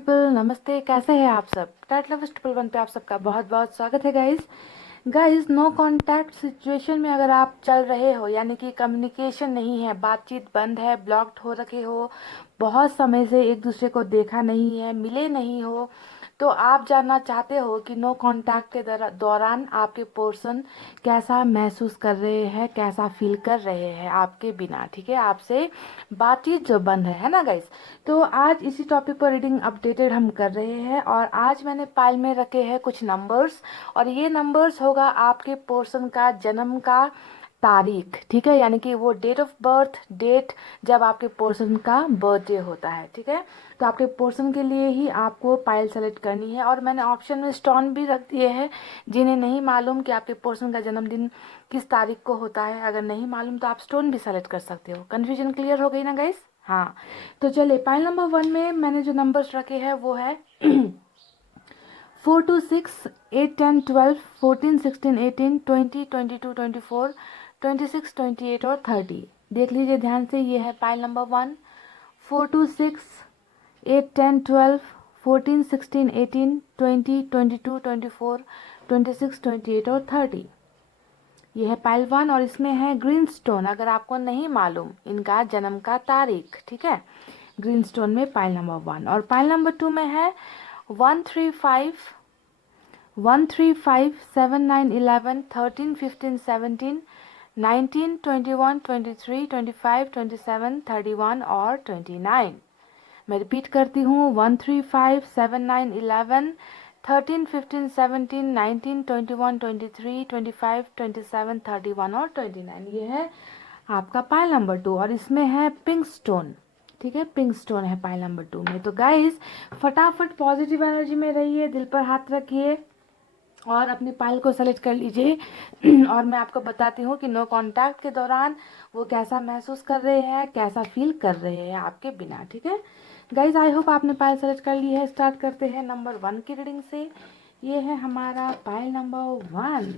People, नमस्ते। कैसे हैं आप सब? टाइट लवर्स ट्रिपल वन पे आप सबका बहुत बहुत स्वागत है गाइस। नो कांटेक्ट सिचुएशन में अगर आप चल रहे हो, यानी कि कम्युनिकेशन नहीं है, बातचीत बंद है, ब्लॉक्ड हो रखे हो, बहुत समय से एक दूसरे को देखा नहीं है, मिले नहीं हो, तो आप जानना चाहते हो कि नो कांटेक्ट के दौरान आपके पर्सन कैसा महसूस कर रहे हैं, कैसा फील कर रहे हैं आपके बिना, ठीक है, आपसे बातचीत जो बंद है ना गाइस। तो आज इसी टॉपिक पर रीडिंग अपडेटेड हम कर रहे हैं, और आज मैंने पाइल में रखे हैं कुछ नंबर्स, और ये नंबर्स होगा आपके पर्सन का जन्म का तारीख, ठीक है, यानी कि वो डेट ऑफ बर्थ, डेट जब आपके पर्सन का बर्थडे होता है, ठीक है। तो आपके पर्सन के लिए ही आपको पाइल सेलेक्ट करनी है, और मैंने ऑप्शन में स्टोन भी रख दिए हैं। जिन्हें नहीं मालूम कि आपके पर्सन का जन्मदिन किस तारीख को होता है, अगर नहीं मालूम तो आप स्टोन भी सेलेक्ट कर सकते हो। कन्फ्यूजन क्लियर हो गई ना गाइस? हाँ, तो चलिए पाइल नंबर 1 में मैंने जो नंबर्स रखे हैं वो है 4 to 6, 8, 10, 12, 14, 16, 18, 20, 22, 24, 26, 28 और 30। देख लीजिए ध्यान से, ये है पाइल नंबर 1। 4 to 6, 8, 10, 12, 14, 16, 18, 20, 22, 24, 26, 28 और 30। ये है पाइल 1, और इसमें है ग्रीन स्टोन, अगर आपको नहीं मालूम इनका जन्म का तारीख, ठीक है। ग्रीन स्टोन में पाइल नंबर 1, और पाइल नंबर 2 में है 135, 135, 7, 9, 11, 13, 15, 17, 19, 21, 23, 25, 27, 31 और 29। मैं रिपीट करती हूँ, 135, 7, 9, 11, 13, 15, 17, 19, 21, 23, 25, 27, 31 और 29। ये है आपका पाइल नंबर 2, और इसमें है पिंक स्टोन, ठीक है, पिंक स्टोन है पाइल नंबर 2 में। तो गाइस फटाफट पॉजिटिव एनर्जी में रहिए, दिल पर हाथ रखिए और अपने पाइल को सेलेक्ट कर लीजिए और मैं आपको बताती हूँ कि नो कांटेक्ट के दौरान वो कैसा महसूस कर रहे हैं, कैसा फील कर रहे हैं आपके बिना, ठीक है गाइज। आई होप आपने पाइल सेलेक्ट कर ली है। स्टार्ट करते हैं नंबर 1 की रीडिंग से। ये है हमारा पाइल नंबर 1।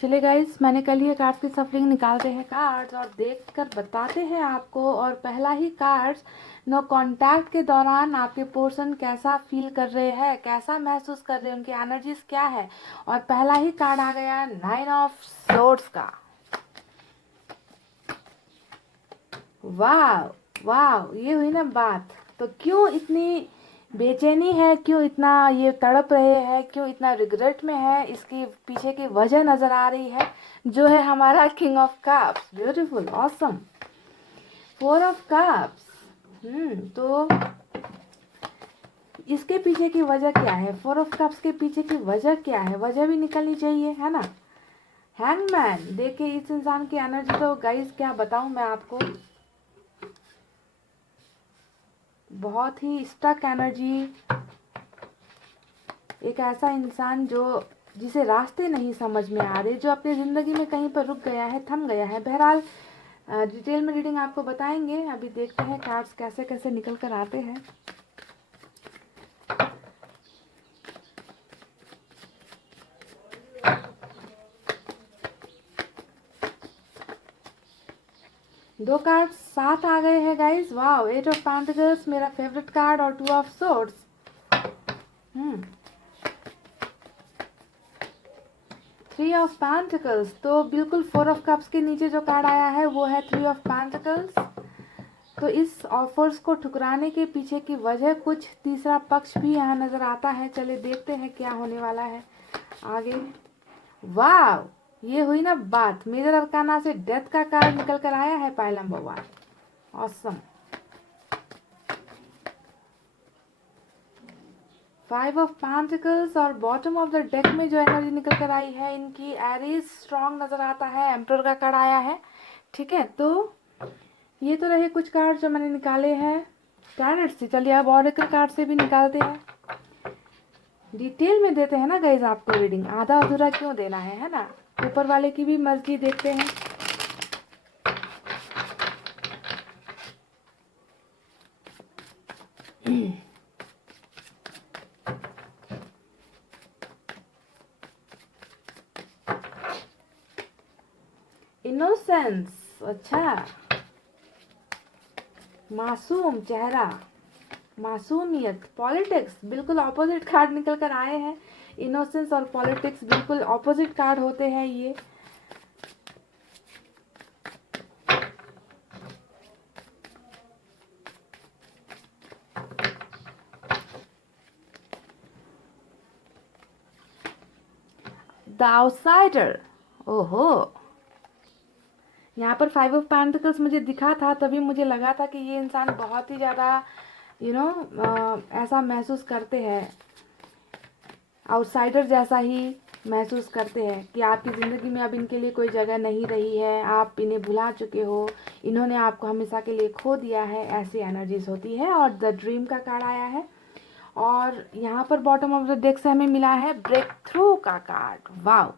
चलिए गाइस, मैंने कल ही कार्ड्स की सफलिंग निकालते हैं कार्ड्स और देखकर बताते हैं आपको। और पहला ही कार्ड्स, नो कांटेक्ट के दौरान आपके पर्सन कैसा फील कर रहे हैं, कैसा महसूस कर रहे हैं, उनकी एनर्जीज क्या है। और पहला ही कार्ड आ गया 9 ऑफ सोर्ड्स का। वाह वाह, ये हुई ना बात। तो क्यों इतनी बेचैनी है, क्यों इतना ये तड़प रहे हैं, क्यों इतना रिग्रेट में है, इसकी पीछे की वजह नजर आ रही है, जो है हमारा king of cups. Beautiful, awesome. 4 of cups. तो इसके पीछे की वजह क्या है? 4 ऑफ कप्स के पीछे की वजह क्या है? वजह भी निकलनी चाहिए, है ना। हैंगमैन। देखिए इस इंसान की एनर्जी तो गाइस क्या बताऊं मैं आपको, बहुत ही स्टक एनर्जी। एक ऐसा इंसान जो जिसे रास्ते नहीं समझ में आ रहे, जो अपनी ज़िंदगी में कहीं पर रुक गया है, थम गया है। बहरहाल डिटेल में रीडिंग आपको बताएंगे। अभी देखते हैं कार्ड्स कैसे कैसे निकल कर आते हैं। दो कार्ड साथ आ गए हैं गाइस। वाओ, 8 ऑफ पेंटिकल्स मेरा फेवरेट कार्ड, और 2 ऑफ सोर्ड्स। 3 ऑफ पेंटिकल्स, तो बिल्कुल 4 ऑफ कप्स के नीचे जो कार्ड आया है वो है 3 ऑफ पेंटिकल्स। तो इस ऑफर्स को ठुकराने के पीछे की वजह कुछ तीसरा पक्ष भी यहाँ नजर आता है। चलिए देखते हैं क्या होने वाला है आगे। वाह, ये हुई ना बात, मेजर अरकाना से डेथ का कार्ड निकल कर आया है pile number 1। Awesome. 5 of pentacles और बॉटम ऑफ द डेक में जो एनर्जी निकल कर आई है इनकी, एरीज स्ट्रांग नजर आता है, एम्परर का कार्ड आया है। ठीक है, तो ये तो रहे कुछ कार्ड जो मैंने निकाले हैं टैरेट से। चलिए अब ऑरेकल कार्ड से भी निकालते हैं, डिटेल में देते हैं ना गाइज आपको रीडिंग, आधा अधूरा क्यों देना है ना। ऊपर वाले की भी मर्जी, देखते हैं। इनोसेंस, अच्छा, मासूम चेहरा, मासूमियत, पॉलिटिक्स, बिल्कुल ऑपोजिट कार्ड निकल कर आए हैं। इनोसेंस और पॉलिटिक्स बिल्कुल ऑपोजिट कार्ड होते हैं ये। द आउटसाइडर, ओहो, यहाँ पर 5 ऑफ पेंटिकल्स मुझे दिखा था, तभी मुझे लगा था कि ये इंसान बहुत ही ज़्यादा ऐसा महसूस करते हैं, आउटसाइडर जैसा ही महसूस करते हैं कि आपकी ज़िंदगी में अब इनके लिए कोई जगह नहीं रही है, आप इन्हें भुला चुके हो, इन्होंने आपको हमेशा के लिए खो दिया है, ऐसी एनर्जीज होती है। और द ड्रीम का कार्ड आया है और यहाँ पर बॉटम ऑफ द डेक से हमें मिला है ब्रेक थ्रू का कार्ड। वाव।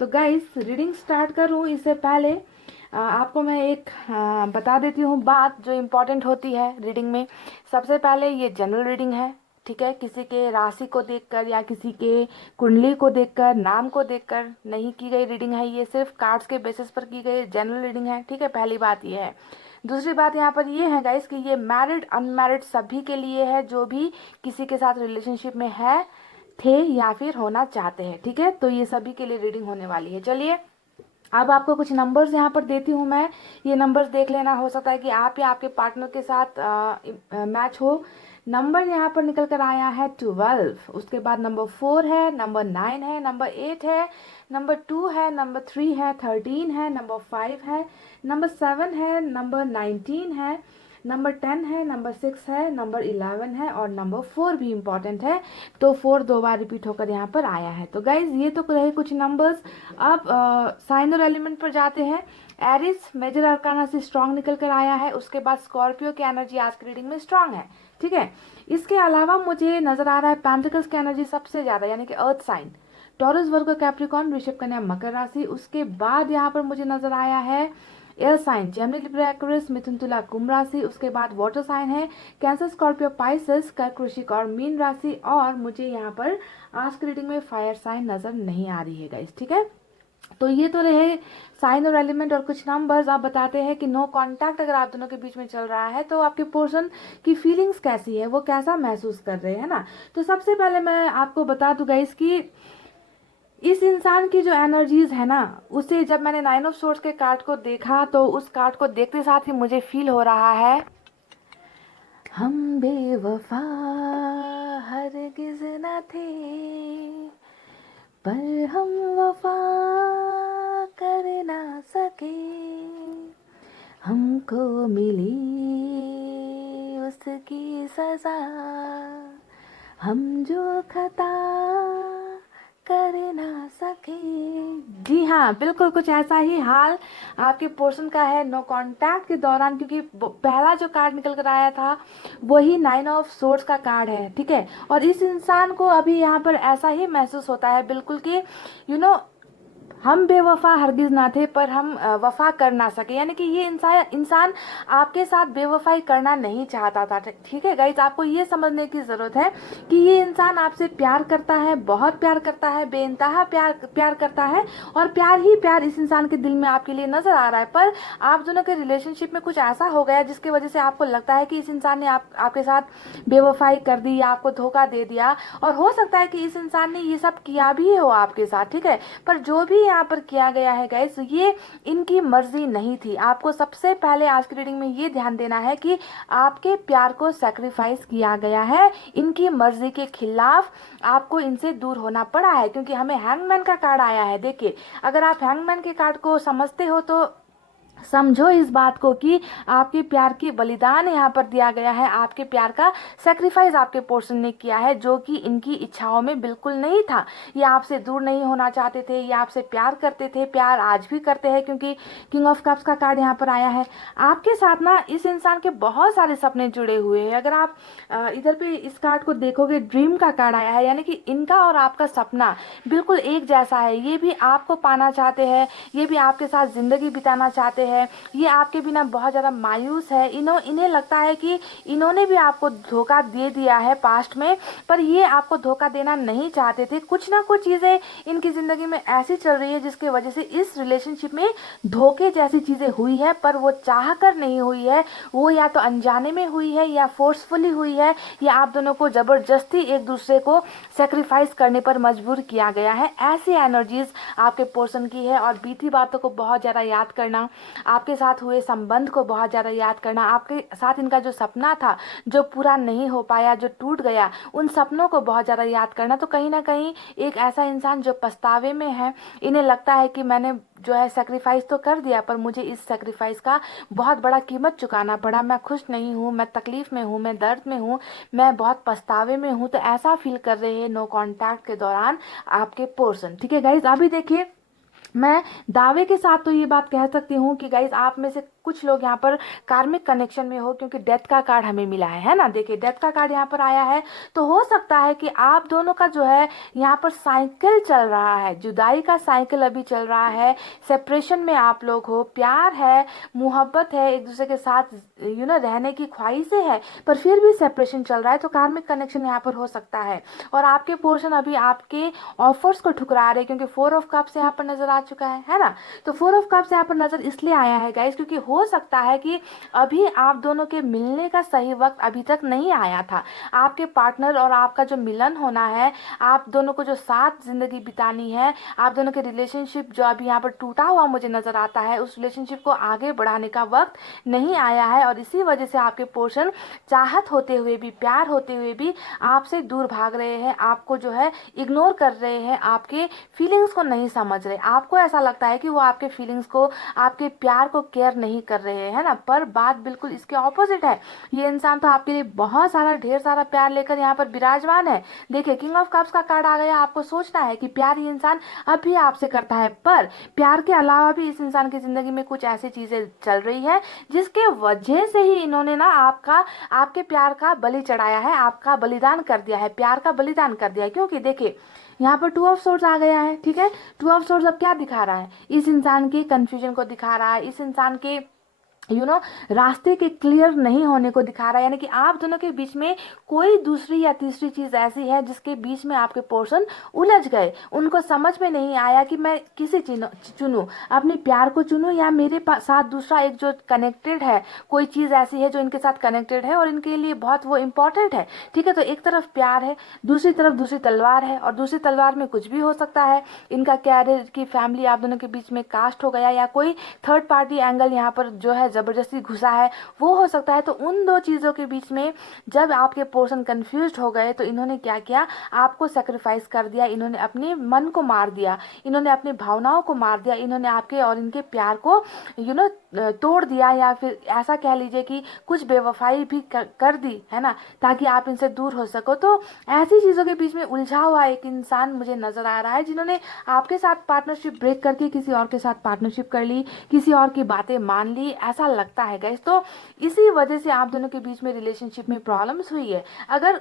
तो गाइस रीडिंग स्टार्ट करूँ इससे पहले आपको मैं एक बता देती हूँ बात जो इम्पोर्टेंट होती है रीडिंग में। सबसे पहले ये जनरल रीडिंग है, ठीक है, किसी के राशि को देखकर या किसी के कुंडली को देखकर, नाम को देखकर नहीं की गई रीडिंग है, ये सिर्फ कार्ड्स के बेसिस पर की गई जनरल रीडिंग है। ठीक है, पहली बात ये है। दूसरी बात यहाँ पर ये है गाइस कि ये मैरिड अनमैरिड सभी के लिए है, जो भी किसी के साथ रिलेशनशिप में है, थे या फिर होना चाहते हैं। ठीक है, तो ये सभी के लिए रीडिंग होने वाली है। चलिए अब आपको कुछ नंबर्स यहाँ पर देती हूँ मैं, ये नंबर्स देख लेना, हो सकता है कि आप या आपके पार्टनर के साथ मैच हो। नंबर यहाँ पर निकल कर आया है 12, उसके बाद नंबर 4 है, नंबर 9 है, नंबर 8 है, नंबर 2 है, नंबर 3 है, 13 है, नंबर 5 है, नंबर 7 है, नंबर 19 है, नंबर 10 है, नंबर 6 है, नंबर 11 है और नंबर 4 भी इम्पॉर्टेंट है। तो 4 दो बार रिपीट होकर यहाँ पर आया है। तो गाइज ये तो रहे कुछ नंबर्स। अब साइन और एलिमेंट पर जाते हैं। एरिस मेजर अरकाना से स्ट्रांग निकल कर आया है, उसके बाद स्कॉर्पियो की एनर्जी आज की रीडिंग में स्ट्रांग है। ठीक है, इसके अलावा मुझे नजर आ रहा है पेंटिकल्स की एनर्जी सबसे ज्यादा, यानी कि अर्थ साइन, टॉरस, वर्गो, कैप्रिकॉर्न, वृषभ, कन्या, मकर राशि। उसके बाद यहाँ पर मुझे नजर आया है air sign, Gemini, Libra, Aquarius, मिथुन, तुला, कुंभ राशि। उसके बाद वाटर साइन है कैंसर, स्कॉर्पियो, पाइसेस, कर्क, वृश्चिक और मीन राशि। और मुझे यहाँ पर आज की रीडिंग में फायर साइन नजर नहीं आ रही है गाइस। ठीक है, तो ये तो रहे साइन और एलिमेंट और कुछ नंबर्स। आप बताते हैं कि नो कांटेक्ट अगर आप दोनों के बीच में चल रहा है तो आपके पर्सन की फीलिंग्स कैसी है, वो कैसा महसूस कर रहे हैं ना। तो सबसे पहले मैं आपको बता दूं गाइस कि इस इंसान की जो एनर्जीज है ना, उसे जब मैंने 9 ऑफ सोर्ड्स के कार्ड को देखा तो उस कार्ड को देखते साथ ही मुझे फील हो रहा है, हम बेवफा हरगिज़ न थे, पर हम वफा कर ना सके, हमको मिली उसकी सजा, हम जो खता कर ना सके। जी हाँ, बिल्कुल कुछ ऐसा ही हाल आपके पोर्शन का है नो कांटेक्ट के दौरान, क्योंकि पहला जो कार्ड निकल कर आया था वही 9 ऑफ सोर्ड्स का कार्ड है। ठीक है, और इस इंसान को अभी यहाँ पर ऐसा ही महसूस होता है बिल्कुल कि हम बेवफा हरगिज ना थे पर हम वफा कर ना सके, यानी कि ये इंसान आपके साथ बेवफाई करना नहीं चाहता था। ठीक है गाइस, आपको ये समझने की ज़रूरत है कि ये इंसान आपसे प्यार करता है, बहुत प्यार करता है, बेइंतहा प्यार करता है, और प्यार ही प्यार इस इंसान के दिल में आपके लिए नजर आ रहा है। पर आप दोनों के रिलेशनशिप में कुछ ऐसा हो गया जिसकी वजह से आपको लगता है कि इस इंसान ने आपके साथ बेवफाई कर दी या आपको धोखा दे दिया, और हो सकता है कि इस इंसान ने ये सब किया भी हो आपके साथ। ठीक है, पर जो भी भी यहाँ पर किया गया है गाइस, ये इनकी मर्जी नहीं थी। आपको सबसे पहले आज की रीडिंग में ये ध्यान देना है कि आपके प्यार को सैक्रिफाइस किया गया है, इनकी मर्जी के खिलाफ आपको इनसे दूर होना पड़ा है, क्योंकि हमें हैंगमैन का कार्ड आया है। देखिए, अगर आप हैंगमैन के कार्ड को समझते हो तो समझो इस बात को कि आपके प्यार की बलिदान यहाँ पर दिया गया है, आपके प्यार का सैक्रिफाइस आपके पोर्शन ने किया है, जो कि इनकी इच्छाओं में बिल्कुल नहीं था। ये आपसे दूर नहीं होना चाहते थे, ये आपसे प्यार करते थे, प्यार आज भी करते हैं, क्योंकि किंग ऑफ कप्स का कार्ड यहाँ पर आया है। आपके साथ ना इस इंसान के बहुत सारे सपने जुड़े हुए हैं। अगर आप इधर पे इस कार्ड को देखोगे, ड्रीम का कार्ड आया है, यानी कि इनका और आपका सपना बिल्कुल एक जैसा है। ये भी आपको पाना चाहते हैं, ये भी आपके साथ जिंदगी बिताना चाहते हैं, ये आपके बिना बहुत ज़्यादा मायूस है। इन्हें लगता है कि इन्होंने भी आपको धोखा दे दिया है पास्ट में, पर ये आपको धोखा देना नहीं चाहते थे। कुछ ना कुछ चीज़ें इनकी ज़िंदगी में ऐसी चल रही है जिसकी वजह से इस रिलेशनशिप में धोखे जैसी चीज़ें हुई है, पर वो चाह कर नहीं हुई है, वो या तो अनजाने में हुई है या फोर्सफुली हुई है, या आप दोनों को ज़बरदस्ती एक दूसरे को सेक्रीफाइस करने पर मजबूर किया गया है। ऐसी एनर्जीज आपके पोर्शन की है। और बीती बातों को बहुत ज़्यादा याद करना, आपके साथ हुए संबंध को बहुत ज़्यादा याद करना, आपके साथ इनका जो सपना था जो पूरा नहीं हो पाया, जो टूट गया, उन सपनों को बहुत ज़्यादा याद करना। तो कहीं ना कहीं एक ऐसा इंसान जो पछतावे में है, इन्हें लगता है कि मैंने जो है सेक्रीफाइस तो कर दिया, पर मुझे इस सेक्रीफाइस का बहुत बड़ा कीमत चुकाना पड़ा। मैं खुश नहीं हूँ, मैं तकलीफ में हूँ, मैं दर्द में हूँ, मैं बहुत पछतावे में हूँ। तो ऐसा फील कर रहे हैं नो कांटेक्ट के दौरान आपके पोर्शन। ठीक है गाइज, अभी देखिए, मैं दावे के साथ तो ये बात कह सकती हूँ कि गाइज आप में से कुछ लोग यहाँ पर कार्मिक कनेक्शन में हो, क्योंकि डेथ का कार्ड हमें मिला है ना। देखिए, डेथ का कार्ड यहाँ पर आया है, तो हो सकता है कि आप दोनों का जो है यहाँ पर साइकिल चल रहा है, जुदाई का साइकिल अभी चल रहा है, सेपरेशन में आप लोग हो, प्यार है, मोहब्बत है, एक दूसरे के साथ रहने की ख्वाहिशें है, पर फिर भी सेपरेशन चल रहा है। तो कार्मिक कनेक्शन यहाँ पर हो सकता है। और आपके पोर्शन अभी आपके ऑफर्स को ठुकरा रहे, क्योंकि 4 ऑफ कप्स यहाँ पर नजर आ चुका है ना। तो 4 ऑफ कप्स यहाँ पर नजर इसलिए आया है गाइस, क्योंकि हो सकता है कि अभी आप दोनों के मिलने का सही वक्त अभी तक नहीं आया था। आपके पार्टनर और आपका जो मिलन होना है, आप दोनों को जो साथ जिंदगी बितानी है, आप दोनों के रिलेशनशिप जो अभी यहाँ पर टूटा हुआ मुझे नजर आता है, उस रिलेशनशिप को आगे बढ़ाने का वक्त नहीं आया है। और इसी वजह से आपके पोर्शन चाहत होते हुए भी, प्यार होते हुए भी आपसे दूर भाग रहे हैं, आपको जो है इग्नोर कर रहे हैं, आपके फीलिंग्स को नहीं समझ रहे। आपको ऐसा लगता है कि वो आपके फीलिंग्स को, आपके प्यार को केयर नहीं कर रहे हैं ना, पर बात बिल्कुल इसके ऑपोजिट है। ये इंसान तो आपके लिए बहुत सारा, ढेर सारा प्यार लेकर यहाँ पर विराजमान है। देखिए, किंग ऑफ कप्स का कार्ड आ गया। आपको सोचना है कि प्यार ये इंसान अब भी आपसे करता है, पर प्यार के अलावा भी इस इंसान की जिंदगी में कुछ ऐसी चीजें चल रही है जिसके वजह से ही इन्होंने ना आपके प्यार का बलि चढ़ाया है, आपका बलिदान कर दिया है, प्यार का बलिदान कर दिया है। क्योंकि देखिए, यहाँ पर 2 ऑफ सोर्ड्स आ गया है। ठीक है, 2 ऑफ सोर्ड्स अब क्या दिखा रहा है? इस इंसान के कंफ्यूजन को दिखा रहा है, इस इंसान के रास्ते के क्लियर नहीं होने को दिखा रहा है। यानी कि आप दोनों के बीच में कोई दूसरी या तीसरी चीज ऐसी है जिसके बीच में आपके पोर्शन उलझ गए। उनको समझ में नहीं आया कि मैं किसे चुनूं, अपने प्यार को चुनूं या मेरे साथ दूसरा एक जो कनेक्टेड है, कोई चीज ऐसी है जो इनके साथ कनेक्टेड है और इनके लिए बहुत वो इम्पोर्टेंट है। ठीक है, तो एक तरफ प्यार है, दूसरी तरफ दूसरी तलवार है, और दूसरी तलवार में कुछ भी हो सकता है। इनका कैरियर की फैमिली आप दोनों के बीच में कास्ट हो गया, या कोई थर्ड पार्टी एंगल यहाँ पर जो है जबरदस्ती घुसा है, वो हो सकता है। तो उन दो चीजों के बीच में जब आपके पोर्शन कंफ्यूज्ड हो गए, तो इन्होंने क्या किया? आपको सेक्रीफाइस कर दिया, इन्होंने अपने मन को मार दिया, इन्होंने अपनी भावनाओं को मार दिया, इन्होंने आपके और इनके प्यार को तोड़ दिया, या फिर ऐसा कह लीजिए कि कुछ बेवफाई भी कर दी है ना, ताकि आप इनसे दूर हो सको। तो ऐसी चीजों के बीच में उलझा हुआ एक इंसान मुझे नजर आ रहा है, जिन्होंने आपके साथ पार्टनरशिप ब्रेक करके किसी और के साथ पार्टनरशिप कर ली, किसी और की बातें मान ली, ऐसा लगता है गाइस। तो इसी वजह से आप दोनों के बीच में रिलेशनशिप में प्रॉब्लम्स हुई है। अगर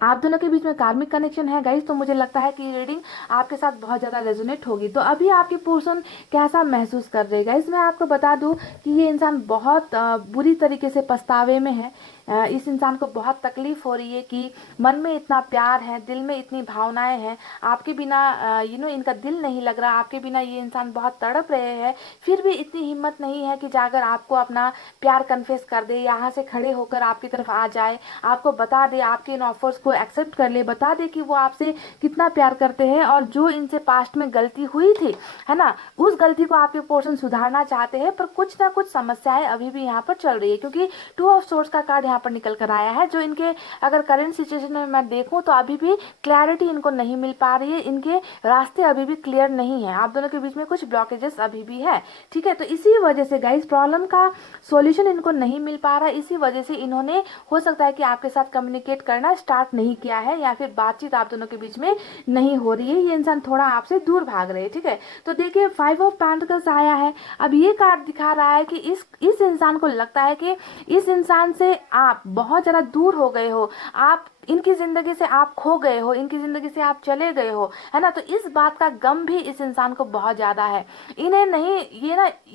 आप दोनों के बीच में कार्मिक कनेक्शन है गाइस, तो मुझे लगता है कि ये रीडिंग आपके साथ बहुत ज़्यादा रेजोनेट होगी। तो अभी आपके पर्सन कैसा महसूस कर रहे हैं गाइस, मैं आपको बता दूं कि ये इंसान बहुत बुरी तरीके से पछतावे में है। इस इंसान को बहुत तकलीफ हो रही है कि मन में इतना प्यार है, दिल में इतनी भावनाएं हैं, आपके बिना इनका दिल नहीं लग रहा, आपके बिना ये इंसान बहुत तड़प रहे हैं, फिर भी इतनी हिम्मत नहीं है कि जाकर आपको अपना प्यार कन्फेस कर दे, यहाँ से खड़े होकर आपकी तरफ आ जाए, आपको बता दे, आपके इन ऑफर्स को एक्सेप्ट कर ले, बता दे कि वो आपसे कितना प्यार करते हैं और जो इनसे पास्ट में गलती हुई थी, है ना, उस गलती को आपके पोर्शन सुधारना चाहते हैं, पर कुछ ना कुछ समस्याएं अभी भी यहाँ पर चल रही है, क्योंकि 2 ऑफ सोर्स का कार्ड यहाँ पर निकल कर आया है, जो इनके अगर करंट सिचुएशन में मैं देखूं तो अभी भी क्लैरिटी इनको नहीं मिल पा रही है, इनके रास्ते अभी भी क्लियर नहीं है, आप दोनों के बीच में कुछ ब्लॉकेजेस अभी भी है, ठीक है। तो इसी वजह से गाइस प्रॉब्लम का सॉल्यूशन इनको नहीं मिल पा रहा है, इसी वजह से इन्होंने हो सकता है कि आपके साथ कम्युनिकेट करना स्टार्ट नहीं किया है, या फिर बातचीत आप दोनों के बीच में नहीं हो रही है, ये इंसान थोड़ा आपसे दूर भाग रहे हैं, ठीक है। तो देखिए 5 ऑफ पेंटिकल्स आया है, अब ये कार्ड दिखा रहा है कि इस इंसान को लगता है कि इस इंसान से आप बहुत ज़्यादा दूर हो गए हो, आप इनकी जिंदगी से आप खो गए हो, इनकी जिंदगी से आप चले गए हो, है ना। तो इस बात का गम भी इस इंसान को बहुत ज्यादा है, इन्हें नहीं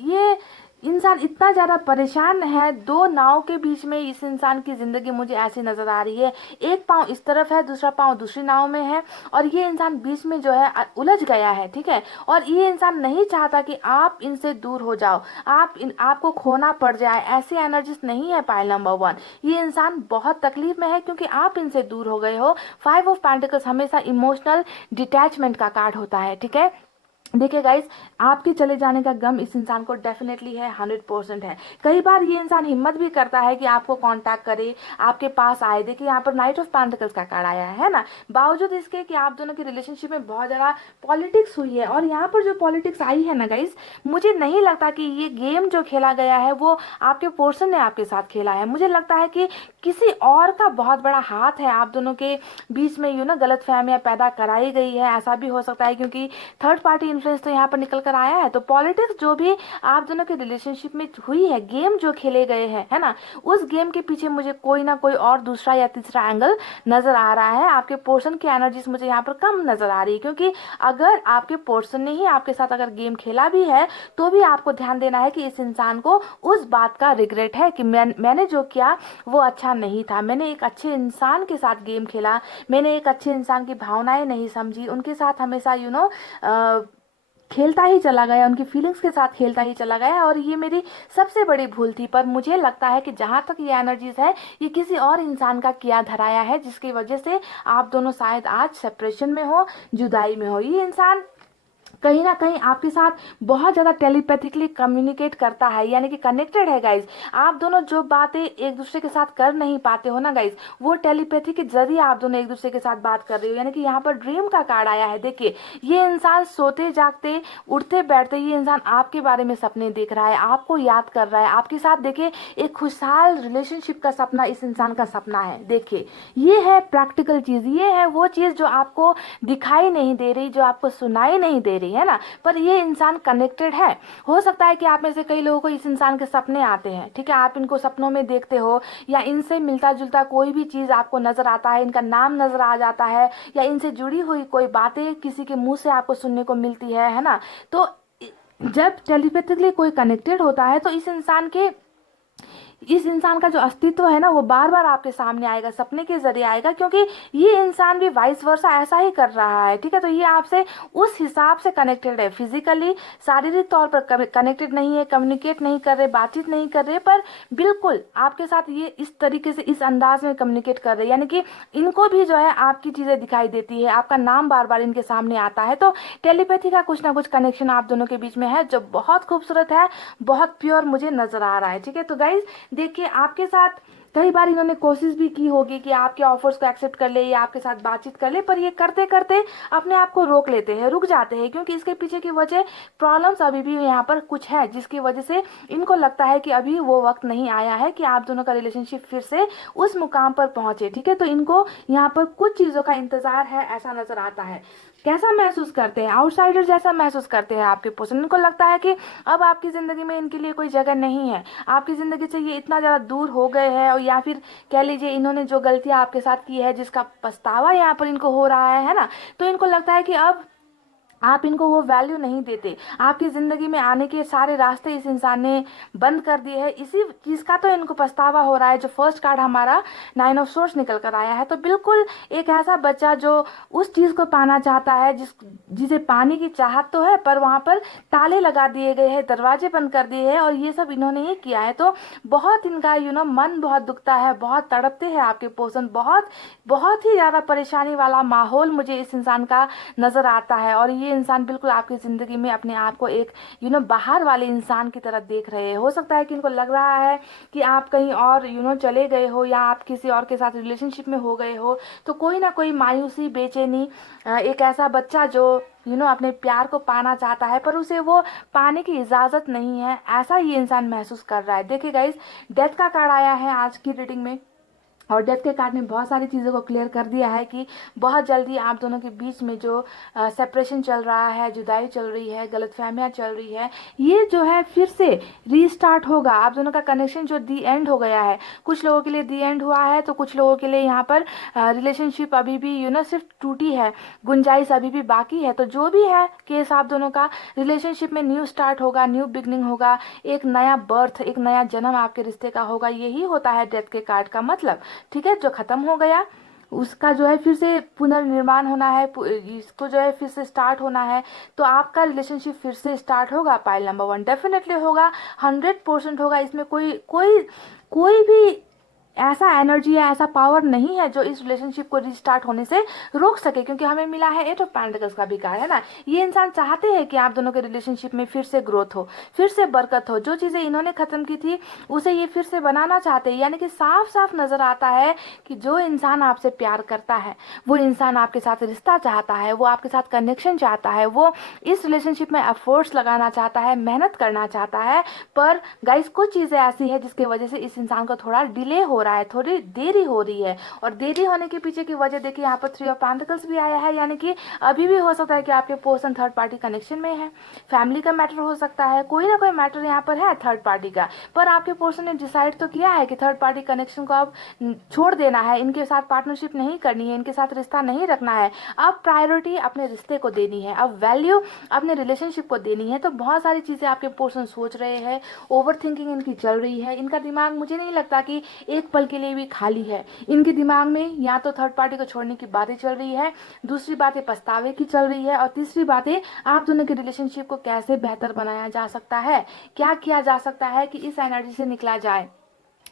ये इंसान इतना ज्यादा परेशान है, 2 नाव के बीच में इस इंसान की जिंदगी मुझे ऐसी नजर आ रही है, एक पांव इस तरफ है, दूसरा पांव दूसरी नाव में है, और ये इंसान बीच में जो है उलझ गया है, ठीक है। और ये इंसान नहीं चाहता कि आप इनसे दूर हो जाओ, आपको खोना पड़ जाए, ऐसी एनर्जीज नहीं है पाइल नंबर 1, ये इंसान बहुत तकलीफ में है क्योंकि आप इनसे दूर हो गए हो। 5 ऑफ पेंटिकल्स हमेशा इमोशनल डिटैचमेंट का कार्ड होता है, ठीक है। देखिए गाइस, आपके चले जाने का गम इस इंसान को डेफिनेटली है, 100% है। कई बार ये इंसान हिम्मत भी करता है कि आपको कांटेक्ट करे, आपके पास आए। देखिए यहाँ पर नाइट ऑफ पेंटिकल्स का कार्ड आया है ना, बावजूद इसके कि आप दोनों की रिलेशनशिप में बहुत ज़्यादा पॉलिटिक्स हुई है, और यहाँ पर जो पॉलिटिक्स आई है ना गाइस, मुझे नहीं लगता कि ये गेम जो खेला गया है वो आपके पोर्सन ने आपके साथ खेला है, मुझे लगता है कि किसी और का बहुत बड़ा हाथ है, आप दोनों के बीच में गलत फहमियाँ पैदा कराई गई है, ऐसा भी हो सकता है, क्योंकि थर्ड पार्टी इन्फ्लुएंस तो यहाँ पर निकल कर आया है। तो पॉलिटिक्स जो भी आप दोनों के रिलेशनशिप में हुई है, गेम जो खेले गए हैं, है ना, उस गेम के पीछे मुझे कोई ना कोई और दूसरा या तीसरा एंगल नजर आ रहा है। आपके पोर्शन की एनर्जीज मुझे यहाँ पर कम नजर आ रही है, क्योंकि अगर आपके पोर्शन ने ही आपके साथ अगर गेम खेला भी है तो भी आपको ध्यान देना है कि इस इंसान को उस बात का रिग्रेट है कि मैंने जो किया वो अच्छा नहीं था, मैंने एक अच्छे इंसान के साथ गेम खेला, मैंने एक अच्छे इंसान की भावनाएं नहीं समझी, उनके साथ हमेशा खेलता ही चला गया, उनकी फीलिंग्स के साथ खेलता ही चला गया, और ये मेरी सबसे बड़ी भूल थी। पर मुझे लगता है कि जहाँ तक ये एनर्जीज है, ये किसी और इंसान का किया धराया है, जिसकी वजह से आप दोनों शायद आज सेपरेशन में हो, जुदाई में हो। ये इंसान कहीं ना कहीं आपके साथ बहुत ज़्यादा टेलीपैथिकली कम्युनिकेट करता है, यानी कि कनेक्टेड है गाइज। आप दोनों जो बातें एक दूसरे के साथ कर नहीं पाते हो ना गाइज, वो टेलीपैथी के जरिए आप दोनों एक दूसरे के साथ बात कर रहे हो, यानी कि यहाँ पर ड्रीम का कार्ड आया है। देखिए ये इंसान सोते जागते उठते बैठते ये इंसान आपके बारे में सपने देख रहा है, आपको याद कर रहा है, आपके साथ देखिए एक खुशहाल रिलेशनशिप का सपना इस इंसान का सपना है। देखिए ये है प्रैक्टिकल चीज़, ये है वो चीज़ जो आपको दिखाई नहीं दे रही, जो आपको सुनाई नहीं दे रही, है ना, पर ये इंसान कनेक्टेड है। हो सकता है कि आप में से कई लोगों को इस इंसान के सपने आते हैं, ठीक है, आप इनको सपनों में देखते हो, या इनसे मिलता जुलता कोई भी चीज आपको नजर आता है, इनका नाम नजर आ जाता है, या इनसे जुड़ी हुई कोई बातें किसी के मुंह से आपको सुनने को मिलती है ना। तो जब टेलीपैथिकली कोई कनेक्टेड होता है तो इस इंसान का जो अस्तित्व है ना, वो बार बार आपके सामने आएगा, सपने के जरिए आएगा, क्योंकि ये इंसान भी वाइस वर्सा ऐसा ही कर रहा है, ठीक है। तो ये आपसे उस हिसाब से कनेक्टेड है, फिजिकली शारीरिक तौर पर कनेक्टेड नहीं है, कम्युनिकेट नहीं कर रहे, बातचीत नहीं कर रहे, पर बिल्कुल आपके साथ ये इस तरीके से इस अंदाज में कम्युनिकेट कर रहे हैं, यानी कि इनको भी जो है आपकी चीज़ें दिखाई देती है, आपका नाम बार बार इनके सामने आता है। तो टेलीपैथी का कुछ ना कुछ कनेक्शन आप दोनों के बीच में है, जो बहुत खूबसूरत है, बहुत प्योर मुझे नजर आ रहा है, ठीक है। तो गाइज देखिए आपके साथ कई बार इन्होंने कोशिश भी की होगी कि आपके ऑफर्स को एक्सेप्ट कर ले या आपके साथ बातचीत कर ले, पर ये करते करते अपने आप को रोक लेते हैं, रुक जाते हैं, क्योंकि इसके पीछे की वजह प्रॉब्लम्स अभी भी यहाँ पर कुछ है, जिसकी वजह से इनको लगता है कि अभी वो वक्त नहीं आया है कि आप दोनों का रिलेशनशिप फिर से उस मुकाम पर पहुंचे, ठीक है। तो इनको यहाँ पर कुछ चीज़ों का इंतजार है, ऐसा नजर आता है। कैसा महसूस करते हैं, आउटसाइडर जैसा महसूस करते हैं आपके पर्सन, इनको लगता है कि अब आपकी ज़िंदगी में इनके लिए कोई जगह नहीं है, आपकी ज़िंदगी से ये इतना ज़्यादा दूर हो गए हैं, और या फिर कह लीजिए इन्होंने जो गलतियां आपके साथ की है जिसका पछतावा यहाँ पर इनको हो रहा है ना, तो इनको लगता है कि अब आप इनको वो वैल्यू नहीं देते। आपकी ज़िंदगी में आने के सारे रास्ते इस इंसान ने बंद कर दिए हैं। इसी चीज़ का तो इनको पछतावा हो रहा है। जो फर्स्ट कार्ड हमारा 9 ऑफ सोर्स निकल कर आया है, तो बिल्कुल एक ऐसा बच्चा जो उस चीज़ को पाना चाहता है जिसे पाने की चाहत तो है, पर वहाँ पर ताले लगा दिए गए हैं, दरवाजे बंद कर दिए हैं, और ये सब इन्होंने ही किया है। तो बहुत इनका मन बहुत दुखता है, बहुत तड़पते हैं आपके पर्सन। बहुत बहुत ही ज़्यादा परेशानी वाला माहौल मुझे इस इंसान का नज़र आता है। और ये इंसान बिल्कुल आपकी ज़िंदगी में अपने आप को एक बाहर वाले इंसान की तरह देख रहे हैं। हो सकता है कि इनको लग रहा है कि आप कहीं और चले गए हो, या आप किसी और के साथ रिलेशनशिप में हो गए हो। तो कोई ना कोई मायूसी, बेचैनी, एक ऐसा बच्चा जो अपने प्यार को पाना चाहता है, पर उसे वो पाने की इजाज़त नहीं है, ऐसा ये इंसान महसूस कर रहा है। देखिए गाइज, डेथ का कार्ड आया है आज की रीडिंग में, और डेथ के कार्ड ने बहुत सारी चीज़ों को क्लियर कर दिया है कि बहुत जल्दी आप दोनों के बीच में जो सेपरेशन चल रहा है, जुदाई चल रही है, गलतफहमियां चल रही है, ये जो है फिर से रीस्टार्ट होगा। आप दोनों का कनेक्शन जो दी एंड हो गया है, कुछ लोगों के लिए दी एंड हुआ है, तो कुछ लोगों के लिए यहाँ पर रिलेशनशिप अभी भी सिर्फ टूटी है, गुंजाइश अभी भी बाकी है। तो जो भी है केस, आप दोनों का रिलेशनशिप में न्यू स्टार्ट होगा, न्यू बिगनिंग होगा, एक नया बर्थ, एक नया जन्म आपके रिश्ते का होगा। यही होता है डेथ के कार्ड का मतलब। ठीक है, जो खत्म हो गया उसका जो है फिर से पुनर्निर्माण होना है, इसको जो है फिर से स्टार्ट होना है। तो आपका रिलेशनशिप फिर से स्टार्ट होगा। पाइल नंबर 1 डेफिनेटली होगा, 100% होगा। इसमें कोई कोई कोई भी ऐसा एनर्जी या ऐसा पावर नहीं है जो इस रिलेशनशिप को रिस्टार्ट होने से रोक सके, क्योंकि हमें मिला है 8 ऑफ पेंटिकल्स का भी कार्ड, है ना। ये इंसान चाहते हैं कि आप दोनों के रिलेशनशिप में फिर से ग्रोथ हो, फिर से बरकत हो। जो चीज़ें इन्होंने ख़त्म की थी उसे ये फिर से बनाना चाहते हैं। यानी कि साफ साफ नज़र आता है कि जो इंसान आपसे प्यार करता है, वो इंसान आपके साथ रिश्ता चाहता है, वो आपके साथ कनेक्शन चाहता है, वो इस रिलेशनशिप में एफर्ट्स लगाना चाहता है, मेहनत करना चाहता है। पर गाइस, कुछ चीज़ें ऐसी है जिसकी वजह से इस इंसान को थोड़ा डिले हो रहा है, थोड़ी देरी हो रही है। और देरी होने के पीछे की वजह देखिए, यहाँ पर 3 ऑफ पेंटिकल्स भी आया है। यानी कि अभी भी हो सकता है कि आपके पर्सन थर्ड पार्टी कनेक्शन में है, फैमिली का मैटर हो सकता है, कोई ना कोई मैटर यहाँ पर है थर्ड पार्टी का। पर आपके पर्सन ने डिसाइड तो किया है कि थर्ड पार्टी कनेक्शन को अब छोड़ देना है, इनके साथ पार्टनरशिप नहीं करनी है, इनके साथ रिश्ता नहीं रखना है। अब प्रायोरिटी अपने रिश्ते को देनी है, अब वैल्यू अपने रिलेशनशिप को देनी है। तो बहुत सारी चीज़ें आपके पर्सन सोच रहे हैं, ओवर थिंकिंग इनकी चल रही है। इनका दिमाग मुझे नहीं लगता कि एक पल के लिए भी खाली है। इनके दिमाग में या तो थर्ड पार्टी को छोड़ने की बातें चल रही है, दूसरी बातें पछतावे की चल रही है, और तीसरी बातें आप दोनों के रिलेशनशिप को कैसे बेहतर बनाया जा सकता है, क्या किया जा सकता है कि इस एनर्जी से निकला जाए,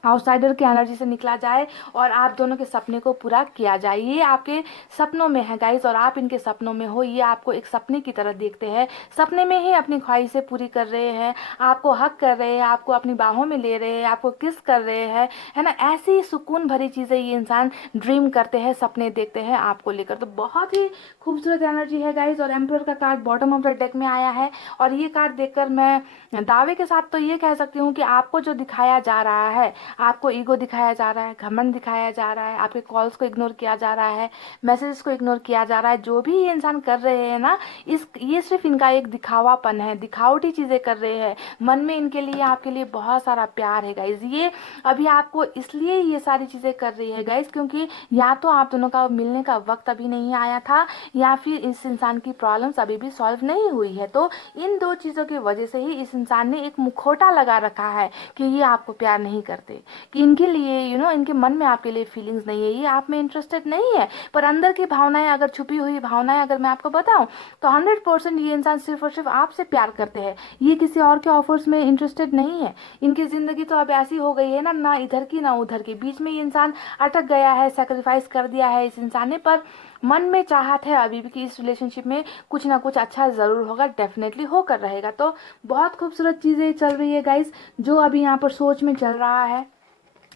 आउटसाइडर की एनर्जी से निकला जाए, और आप दोनों के सपने को पूरा किया जाए। ये आपके सपनों में है गाइस, और आप इनके सपनों में हो। ये आपको एक सपने की तरह देखते हैं, सपने में ही अपनी ख्वाहिशें पूरी कर रहे हैं, आपको हक कर रहे हैं, आपको अपनी बाहों में ले रहे हैं, आपको किस कर रहे हैं, है ना। ऐसी सुकून भरी चीज़ें ये इंसान ड्रीम करते हैं, सपने देखते हैं आपको लेकर। तो बहुत ही खूबसूरत एनर्जी है गाइस। और एम्परर का card bottom of the deck में आया है, और ये कार्ड देखकर मैं दावे के साथ तो ये कह सकती हूँ कि आपको जो दिखाया जा रहा है, आपको ईगो दिखाया जा रहा है, घमंड दिखाया जा रहा है, आपके कॉल्स को इग्नोर किया जा रहा है, मैसेजेस को इग्नोर किया जा रहा है, जो भी ये इंसान कर रहे हैं ना, ये सिर्फ इनका एक दिखावापन है, दिखावटी चीज़ें कर रहे हैं। मन में इनके लिए, आपके लिए बहुत सारा प्यार है गाइज। ये अभी आपको इसलिए ये सारी चीज़ें कर रही है गाइज, क्योंकि या तो आप दोनों का मिलने का वक्त अभी नहीं आया था, या फिर इस इंसान की प्रॉब्लम्स अभी भी सॉल्व नहीं हुई है। तो इन दो चीज़ों की वजह से ही इस इंसान ने एक मुखौटा लगा रखा है कि ये आपको प्यार नहीं करते, कि इनके लिए इनके मन में आपके लिए फीलिंग्स नहीं है, ये आप में इंटरेस्टेड नहीं है। पर अंदर की भावनाएं, अगर छुपी हुई भावनाएं अगर मैं आपको बताऊं, तो 100% ये इंसान सिर्फ और सिर्फ आपसे प्यार करते हैं। ये किसी और के ऑफर्स में इंटरेस्टेड नहीं है। इनकी जिंदगी तो अब ऐसी हो गई है ना, ना इधर की ना उधर की, बीच में ये इंसान अटक गया है, सेक्रीफाइस कर दिया है इस इंसान ने। पर मन में चाहत है अभी भी कि इस रिलेशनशिप में कुछ ना कुछ अच्छा ज़रूर होगा, डेफिनेटली होकर रहेगा। तो बहुत खूबसूरत चीज़ें चल रही है गाइस। जो अभी यहाँ पर सोच में चल रहा है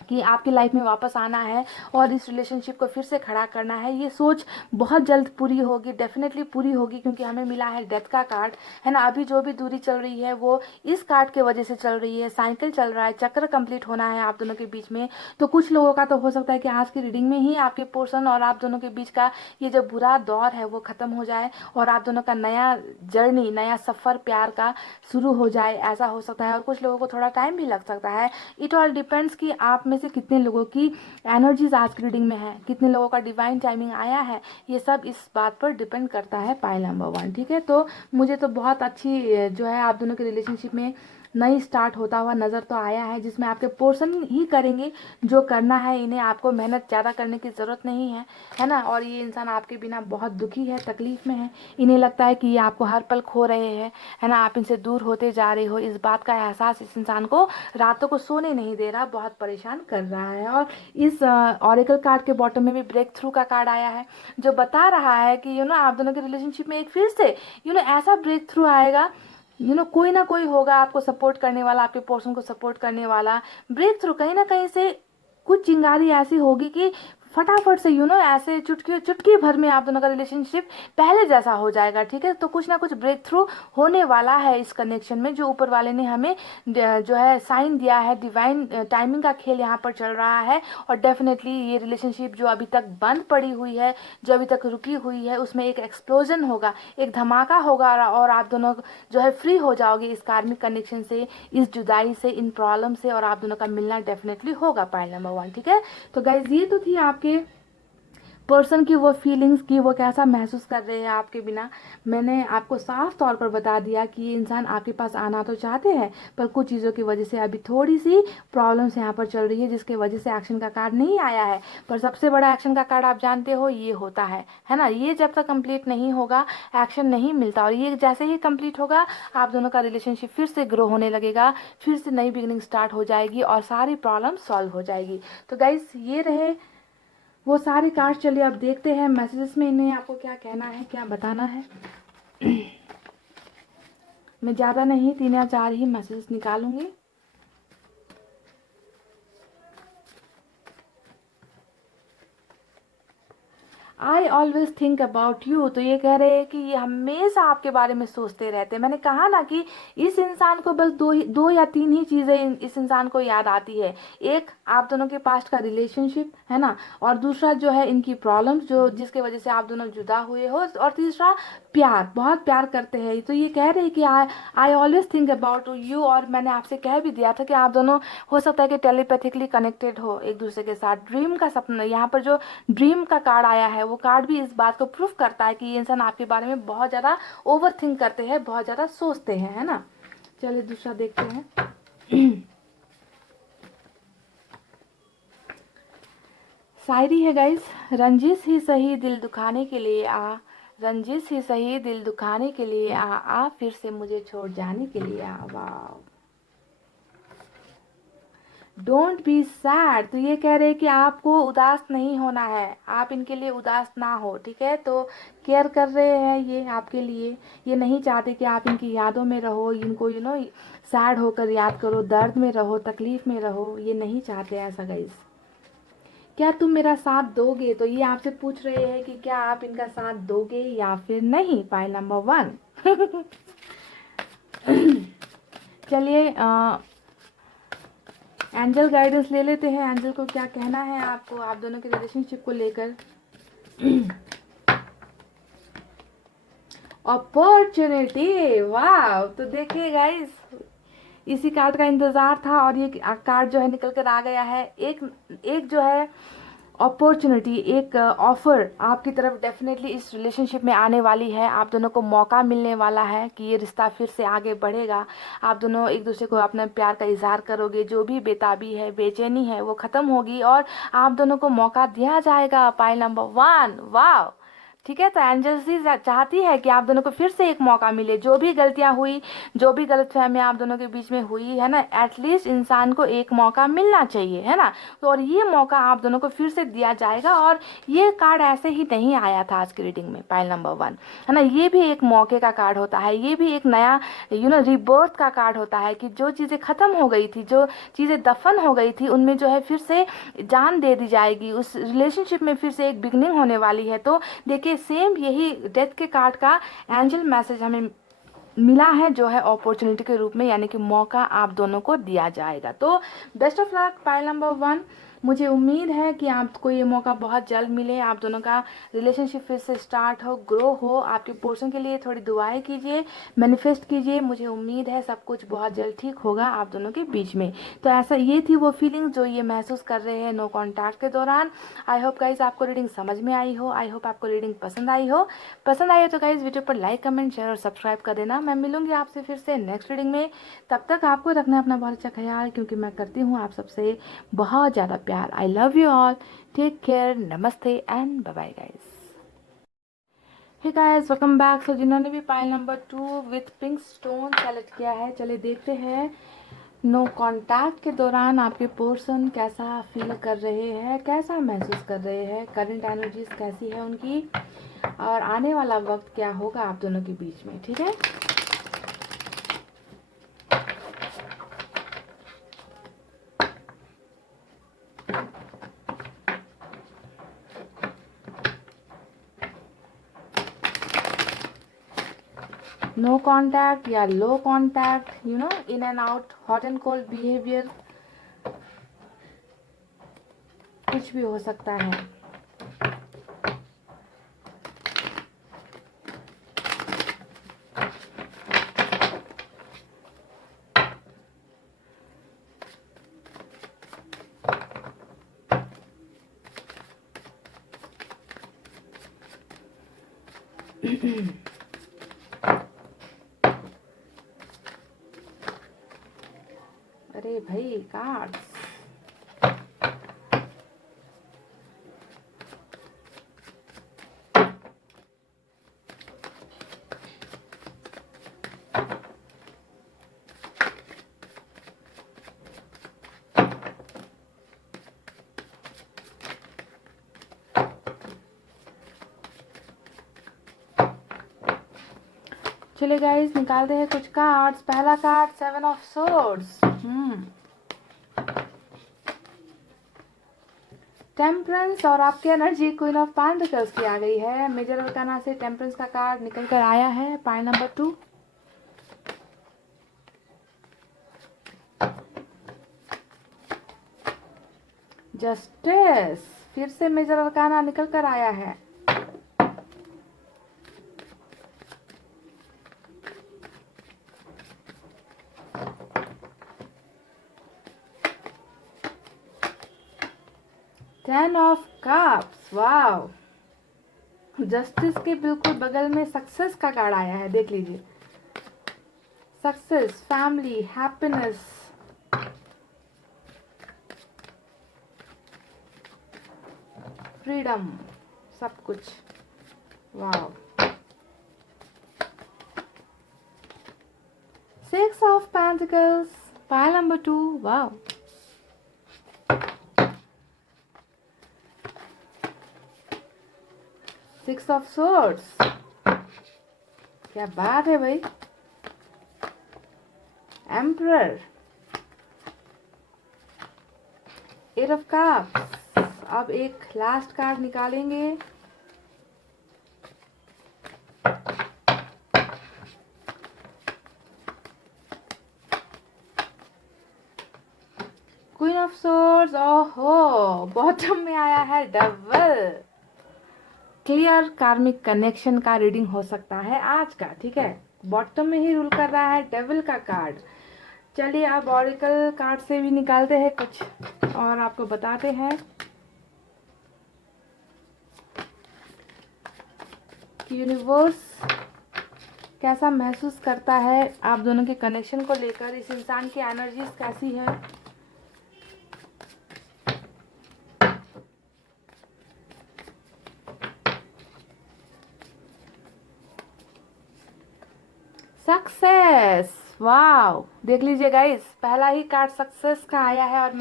कि आपकी लाइफ में वापस आना है और इस रिलेशनशिप को फिर से खड़ा करना है, ये सोच बहुत जल्द पूरी होगी, डेफिनेटली पूरी होगी, क्योंकि हमें मिला है डेथ का कार्ड, है ना। अभी जो भी दूरी चल रही है वो इस कार्ड के वजह से चल रही है, साइकिल चल रहा है, चक्र कंप्लीट होना है आप दोनों के बीच में। तो कुछ लोगों का तो हो सकता है कि आज की रीडिंग में ही आपके पर्सन और आप दोनों के बीच का ये जो बुरा दौर है वो खत्म हो जाए, और आप दोनों का नया जर्नी, नया सफ़र प्यार का शुरू हो जाए, ऐसा हो सकता है। और कुछ लोगों को थोड़ा टाइम भी लग सकता है। इट ऑल डिपेंड्स कि आप में से कितने लोगों की एनर्जीज आज की रीडिंग में है, कितने लोगों का डिवाइन टाइमिंग आया है, ये सब इस बात पर डिपेंड करता है पाइल नंबर 1। ठीक है, तो मुझे तो बहुत अच्छी जो है आप दोनों के रिलेशनशिप में नई स्टार्ट होता हुआ नज़र तो आया है, जिसमें आपके पोर्शन ही करेंगे जो करना है इन्हें, आपको मेहनत ज़्यादा करने की ज़रूरत नहीं है ना। और ये इंसान आपके बिना बहुत दुखी है, तकलीफ़ में है, इन्हें लगता है कि ये आपको हर पल खो रहे हैं, है ना, आप इनसे दूर होते जा रहे हो। इस बात का एहसास इस इंसान को रातों को सोने नहीं दे रहा, बहुत परेशान कर रहा है। और इस ऑरेकल कार्ड के बॉटम में भी ब्रेक थ्रू का कार्ड आया है, जो बता रहा है कि आप दोनों के रिलेशनशिप में एक फिर से ऐसा ब्रेक थ्रू आएगा, कोई ना कोई होगा आपको सपोर्ट करने वाला, आपके पोर्शन को सपोर्ट करने वाला। ब्रेक थ्रू कहीं ना कहीं से कुछ चिंगारी ऐसी होगी कि फटाफट से ऐसे चुटकी भर में आप दोनों का रिलेशनशिप पहले जैसा हो जाएगा। ठीक है, तो कुछ ना कुछ ब्रेक थ्रू होने वाला है इस कनेक्शन में, जो ऊपर वाले ने हमें जो है साइन दिया है। डिवाइन टाइमिंग का खेल यहाँ पर चल रहा है, और डेफिनेटली ये रिलेशनशिप जो अभी तक बंद पड़ी हुई है, जो अभी तक रुकी हुई है, उसमें एक एक्सप्लोजन होगा, एक धमाका होगा, और आप दोनों जो है फ्री हो जाओगे इस कार्मिक कनेक्शन से, इस जुदाई से, इन प्रॉब्लम से, और आप दोनों का मिलना डेफिनेटली होगा पाइल नंबर 1। ठीक है, तो गाइज ये तो थी आपके पर्सन की वो फीलिंग्स की, वो कैसा महसूस कर रहे हैं आपके बिना। मैंने आपको साफ तौर पर बता दिया कि ये इंसान आपके पास आना तो चाहते हैं, पर कुछ चीज़ों की वजह से अभी थोड़ी सी प्रॉब्लम्स यहाँ पर चल रही है, जिसके वजह से एक्शन का कार्ड नहीं आया है। पर सबसे बड़ा एक्शन का कार्ड आप जानते हो ये होता है ना। ये जब तक कंप्लीट नहीं होगा एक्शन नहीं मिलता, और ये जैसे ही कंप्लीट होगा आप दोनों का रिलेशनशिप फिर से ग्रो होने लगेगा, फिर से नई बिगिनिंग स्टार्ट हो जाएगी, और सारी प्रॉब्लम सॉल्व हो जाएगी। तो गाइज ये रहे वो सारे कार्ड। चलिए अब देखते हैं मैसेजेस में इन्हें आपको क्या कहना है, क्या बताना है। मैं ज़्यादा नहीं 3 या 4 ही मैसेजेस निकालूंगी। I always think about you, तो ये कह रहे हैं कि ये हमेशा आपके बारे में सोचते रहते हैं। मैंने कहा ना कि इस इंसान को बस दो या तीन ही चीज़ें इस इंसान को याद आती है। एक आप दोनों के पास्ट का रिलेशनशिप, है ना, और दूसरा जो है इनकी प्रॉब्लम्स जो जिसके वजह से आप दोनों जुदा हुए हो, और तीसरा प्यार, बहुत प्यार करते हैं। तो ये कह रहे हैं कि आई ऑलवेज थिंक अबाउट यू, और मैंने आपसे कह भी दिया था कि आप दोनों हो सकता है कि टेलीपैथिकली कनेक्टेड हो एक दूसरे के साथ। ड्रीम का सपना, यहाँ पर जो ड्रीम का कार्ड आया है वो कार्ड भी इस बात को प्रूफ करता है कि ये इंसान आपके बारे में बहुत ज़्यादा ओवर थिंक करते हैं, बहुत ज़्यादा सोचते हैं, है ना। चलिए दूसरा देखते हैं। शायरी है गाइस। रंजिश ही सही दिल दुखाने के लिए आ, रंजिश ही सही दिल दुखाने के लिए आ फिर से मुझे छोड़ जाने के लिए आ। वाह, डोंट बी सैड, तो ये कह रहे हैं कि आपको उदास नहीं होना है, आप इनके लिए उदास ना हो। ठीक है, तो केयर कर रहे हैं ये आपके लिए, ये नहीं चाहते कि आप इनकी यादों में रहो, इनको सैड होकर याद करो, दर्द में रहो, तकलीफ में रहो, ये नहीं चाहते ऐसा गाइस। क्या तुम मेरा साथ दोगे, तो ये आपसे पूछ रहे हैं कि क्या आप इनका साथ दोगे या फिर नहीं, पाइल नंबर 1। चलिए एंजल गाइडेंस ले लेते हैं, एंजल को क्या कहना है आपको आप दोनों के रिलेशनशिप को लेकर। अपॉर्चुनिटी, वाह, तो देखिए गाइस इसी कार्ड का इंतजार था, और ये कार्ड जो है निकल कर आ गया है। एक जो है अपॉर्चुनिटी, एक ऑफर आपकी तरफ डेफिनेटली इस रिलेशनशिप में आने वाली है। आप दोनों को मौका मिलने वाला है कि ये रिश्ता फिर से आगे बढ़ेगा, आप दोनों एक दूसरे को अपने प्यार का इजहार करोगे, जो भी बेताबी है, बेचैनी है, वो ख़त्म होगी, और आप दोनों को मौका दिया जाएगा, पाइल नंबर 1। वाह, ठीक है, तो एंजल्स चाहती है कि आप दोनों को फिर से एक मौका मिले, जो भी गलतियां हुई, जो भी गलतफहमियां आप दोनों के बीच में हुई है ना, एटलीस्ट इंसान को एक मौका मिलना चाहिए, है ना। तो और ये मौका आप दोनों को फिर से दिया जाएगा, और ये कार्ड ऐसे ही नहीं आया था आज की रीडिंग में, पाइल नंबर 1, है ना। ये भी एक मौके का कार्ड होता है, ये भी एक नया रिबर्थ का कार्ड होता है, कि जो चीज़ें ख़त्म हो गई थी, जो चीज़ें दफन हो गई थी, उनमें जो है फिर से जान दे दी जाएगी, उस रिलेशनशिप में फिर से एक बिगनिंग होने वाली है। तो देखिए सेम यही डेथ के कार्ड का एंजल मैसेज हमें मिला है, जो है अपॉर्चुनिटी के रूप में, यानी कि मौका आप दोनों को दिया जाएगा। तो best of luck pile number 1, मुझे उम्मीद है कि आपको ये मौका बहुत जल्द मिले, आप दोनों का रिलेशनशिप फिर से स्टार्ट हो, ग्रो हो। आपके पोर्शन के लिए थोड़ी दुआएं कीजिए, मैनिफेस्ट कीजिए। मुझे उम्मीद है सब कुछ बहुत जल्द ठीक होगा आप दोनों के बीच में। तो ऐसा ये थी वो फीलिंग जो ये महसूस कर रहे हैं नो कॉन्टैक्ट के दौरान। आई होप गाइज आपको रीडिंग समझ में आई हो, आई होप आपको रीडिंग पसंद आई हो। पसंद आई हो तो गाइज वीडियो पर लाइक, कमेंट, शेयर और सब्सक्राइब कर देना। मैं मिलूंगी आपसे फिर से नेक्स्ट रीडिंग में। तब तक आपको रखना अपना बहुत अच्छा ख्याल, क्योंकि मैं करती हूँ आप सबसे बहुत ज़्यादा प्यार। I love you all, take care, नमस्ते and bye bye guys. Hey guys, welcome back. So जिन्होंने भी pile number 2 with pink stone select किया है, चलिए देखते हैं नो कॉन्टैक्ट के दौरान आपके पर्सन कैसा फील कर रहे हैं, कैसा महसूस कर रहे हैं, करंट एनर्जीज कैसी है उनकी, और आने वाला वक्त क्या होगा आप दोनों के बीच में। ठीक है, नो कॉन्टैक्ट या low contact, you know, in and out, hot and cold behaviour, कुछ भी हो सकता है। अरे भाई कार्ड्स, चलिए गाइस निकालते हैं कुछ कार्ड्स। पहला कार्ड 7 ऑफ सोर्ड्स, टेम्परेंस, और आपकी एनर्जी क्वीन ऑफ पेंटिकल्स की आ गई है। मेजर अरकाना से टेम्परेंस का कार्ड निकल कर आया है, पाइल नंबर 2। जस्टिस, फिर से मेजर अरकाना निकल कर आया है। Ten of cups, wow. Justice के बिल्कुल बगल में सक्सेस का कार्ड आया है, देख लीजिए। सक्सेस, फैमिली, हैप्पीनेस, फ्रीडम, सब कुछ, वाव। 6 of pentacles, pile number 2, wow. 6 of swords, क्या बात है भाई। Emperor, 8 of cups. अब एक लास्ट कार्ड निकालेंगे। क्वीन ऑफ सोर्ड्स, ओहो, बॉटम में आया है डबल। क्लियर कार्मिक कनेक्शन का रीडिंग हो सकता है आज का, ठीक है। बॉटम में ही रूल कर रहा है डेविल का कार्ड। चलिए अब ऑरिकल कार्ड से भी निकालते हैं कुछ और आपको बताते हैं कि यूनिवर्स कैसा महसूस करता है आप दोनों के कनेक्शन को लेकर, इस इंसान की एनर्जीज कैसी है। सक्सेस, वाव, देख लीजिए गाइस, पहला ही कार्ड सक्सेस का आया है। और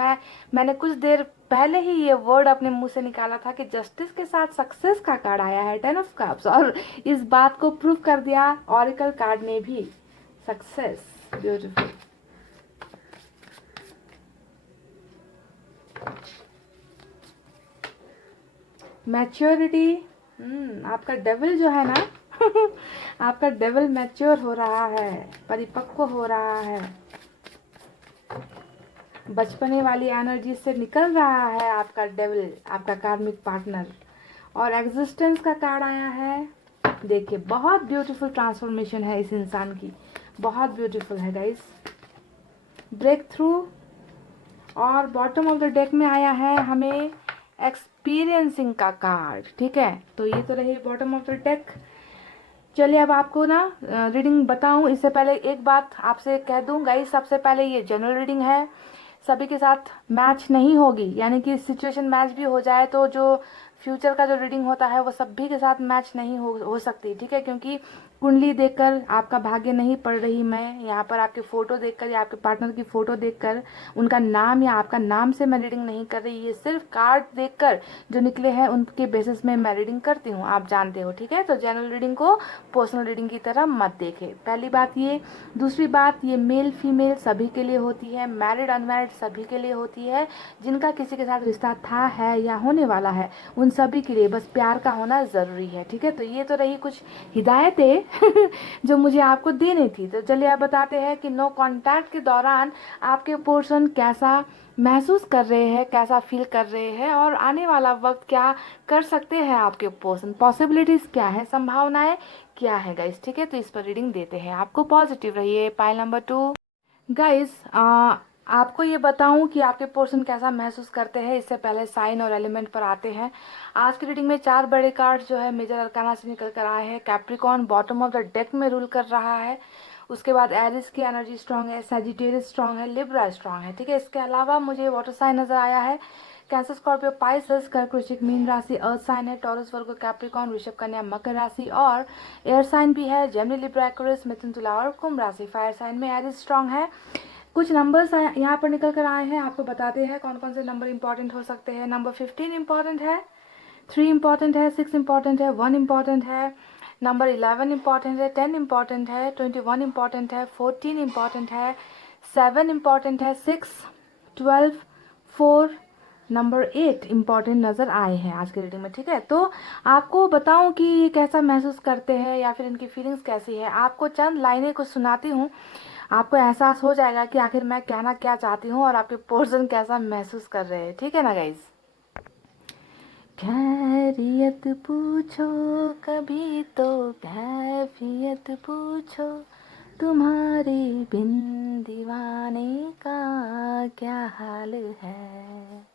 मैंने कुछ देर पहले ही ये वर्ड अपने मुंह से निकाला था कि जस्टिस के साथ सक्सेस का कार्ड आया है, 10 ऑफ कप्स, और इस बात को प्रूव कर दिया ऑरिकल कार्ड ने भी, सक्सेस, ब्यूटीफुल। मैच्योरिटी, आपका डेविल जो है ना आपका डेविल मैच्योर हो रहा है, परिपक्व हो रहा है। बचपने वाली एनर्जी से निकल रहा है आपका डेविल, आपका कार्मिक पार्टनर। और एग्जिस्टेंस का कार्ड आया है। देखिए बहुत ब्यूटीफुल ट्रांसफॉर्मेशन है इस इंसान की, बहुत ब्यूटीफुल है गाइस। Break through. और बॉटम ऑफ द डेक में आया है हमें एक्सपीरियंसिंग का कार्ड। ठीक है, तो ये तो रही बॉटम ऑफ द डेक। चलिए अब आपको ना रीडिंग बताऊं, इससे पहले एक बात आपसे कह दूं गाइस, सबसे पहले ये जनरल रीडिंग है, सभी के साथ मैच नहीं होगी। यानी कि सिचुएशन मैच भी हो जाए तो जो फ्यूचर का जो रीडिंग होता है वो सभी के साथ मैच नहीं हो सकती। ठीक है, क्योंकि कुंडली देखकर आपका भाग्य नहीं पढ़ रही मैं, यहाँ पर आपके फोटो देखकर या आपके पार्टनर की फोटो देखकर उनका नाम या आपका नाम से मैं रीडिंग नहीं कर रही। ये सिर्फ कार्ड देखकर जो निकले हैं उनके बेसिस में मैं रीडिंग करती हूँ, आप जानते हो। ठीक है, तो जनरल रीडिंग को पर्सनल रीडिंग की तरह मत देखें, पहली बात ये। दूसरी बात, ये मेल फीमेल सभी के लिए होती है, मैरिड अनमैरिड सभी के लिए होती है, जिनका किसी के साथ रिश्ता था, है या होने वाला है, उन सभी के लिए बस प्यार का होना ज़रूरी है। ठीक है, तो ये तो रही कुछ हिदायतें जो मुझे आपको देनी थी। तो चलिए आप बताते हैं कि नो कांटेक्ट के दौरान आपके पर्सन कैसा महसूस कर रहे हैं, कैसा फील कर रहे हैं, और आने वाला वक्त क्या कर सकते हैं आपके पर्सन, पॉसिबिलिटीज़ क्या है, संभावनाएं क्या है गाइस। ठीक है, तो इस पर रीडिंग देते हैं। आपको पॉजिटिव रहिए। पाइल नंबर 2 गाइस, आपको ये बताऊं कि आपके पर्सन कैसा महसूस करते हैं, इससे पहले साइन और एलिमेंट पर आते हैं। आज की रीडिंग में 4 बड़े कार्ड जो है मेजर अरकाना से निकल कर आए हैं। Capricorn bottom of the deck में रूल कर रहा है, उसके बाद एरिस की एनर्जी स्ट्रांग है, सजिटेरियस स्ट्रांग है, लिब्रा स्ट्रांग है। ठीक है, इसके अलावा मुझे वाटर साइन नजर आया है। कैंसर, स्कॉर्पियो, पाइसेस, कर्क, वृश्चिक, मीन राशि अर्थ साइन है। टॉरस, वर्गो, कैप्रिकॉन, वृषभ, कन्या, मकर राशि और एयर साइन भी है। जेमिनी, लिब्रा, एक्वेरियस, मिथुन, तुला और कुंभ राशि। फायर साइन में एरिस स्ट्रांग है। कुछ नंबर्स यहाँ पर निकल कर आए हैं, आपको बताते हैं कौन कौन से नंबर इंपॉर्टेंट हो सकते हैं। नंबर 15 इंपॉर्टेंट है, 3 इंपॉर्टेंट है, 6 इंपॉर्टेंट है, 1 इंपॉर्टेंट है, नंबर 11 इंपॉर्टेंट है, 10 इंपॉर्टेंट है, 21 इंपॉर्टेंट है, 14 इंपॉर्टेंट है, 7 इंपॉर्टेंट है, 6, 12, 4, नंबर 8 इंपॉर्टेंट नज़र आए हैं आज की रीडिंग में। ठीक है, तो आपको बताऊं कि ये कैसा महसूस करते हैं या फिर इनकी फीलिंग्स कैसी है। आपको चंद लाइनें कुछ सुनाती हूँ, आपको एहसास हो जाएगा कि आखिर मैं कहना क्या चाहती हूँ और आपके पर्सन कैसा महसूस कर रहे हैं। ठीक है ना गाइज। खैरियत पूछो कभी तो कैफियत पूछो, तुम्हारे बिन दीवाने का क्या हाल है।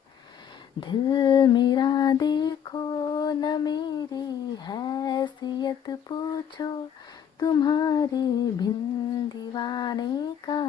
दिल मेरा देखो न मेरी हैसियत पूछो, तुम्हारे बिन दीवाने का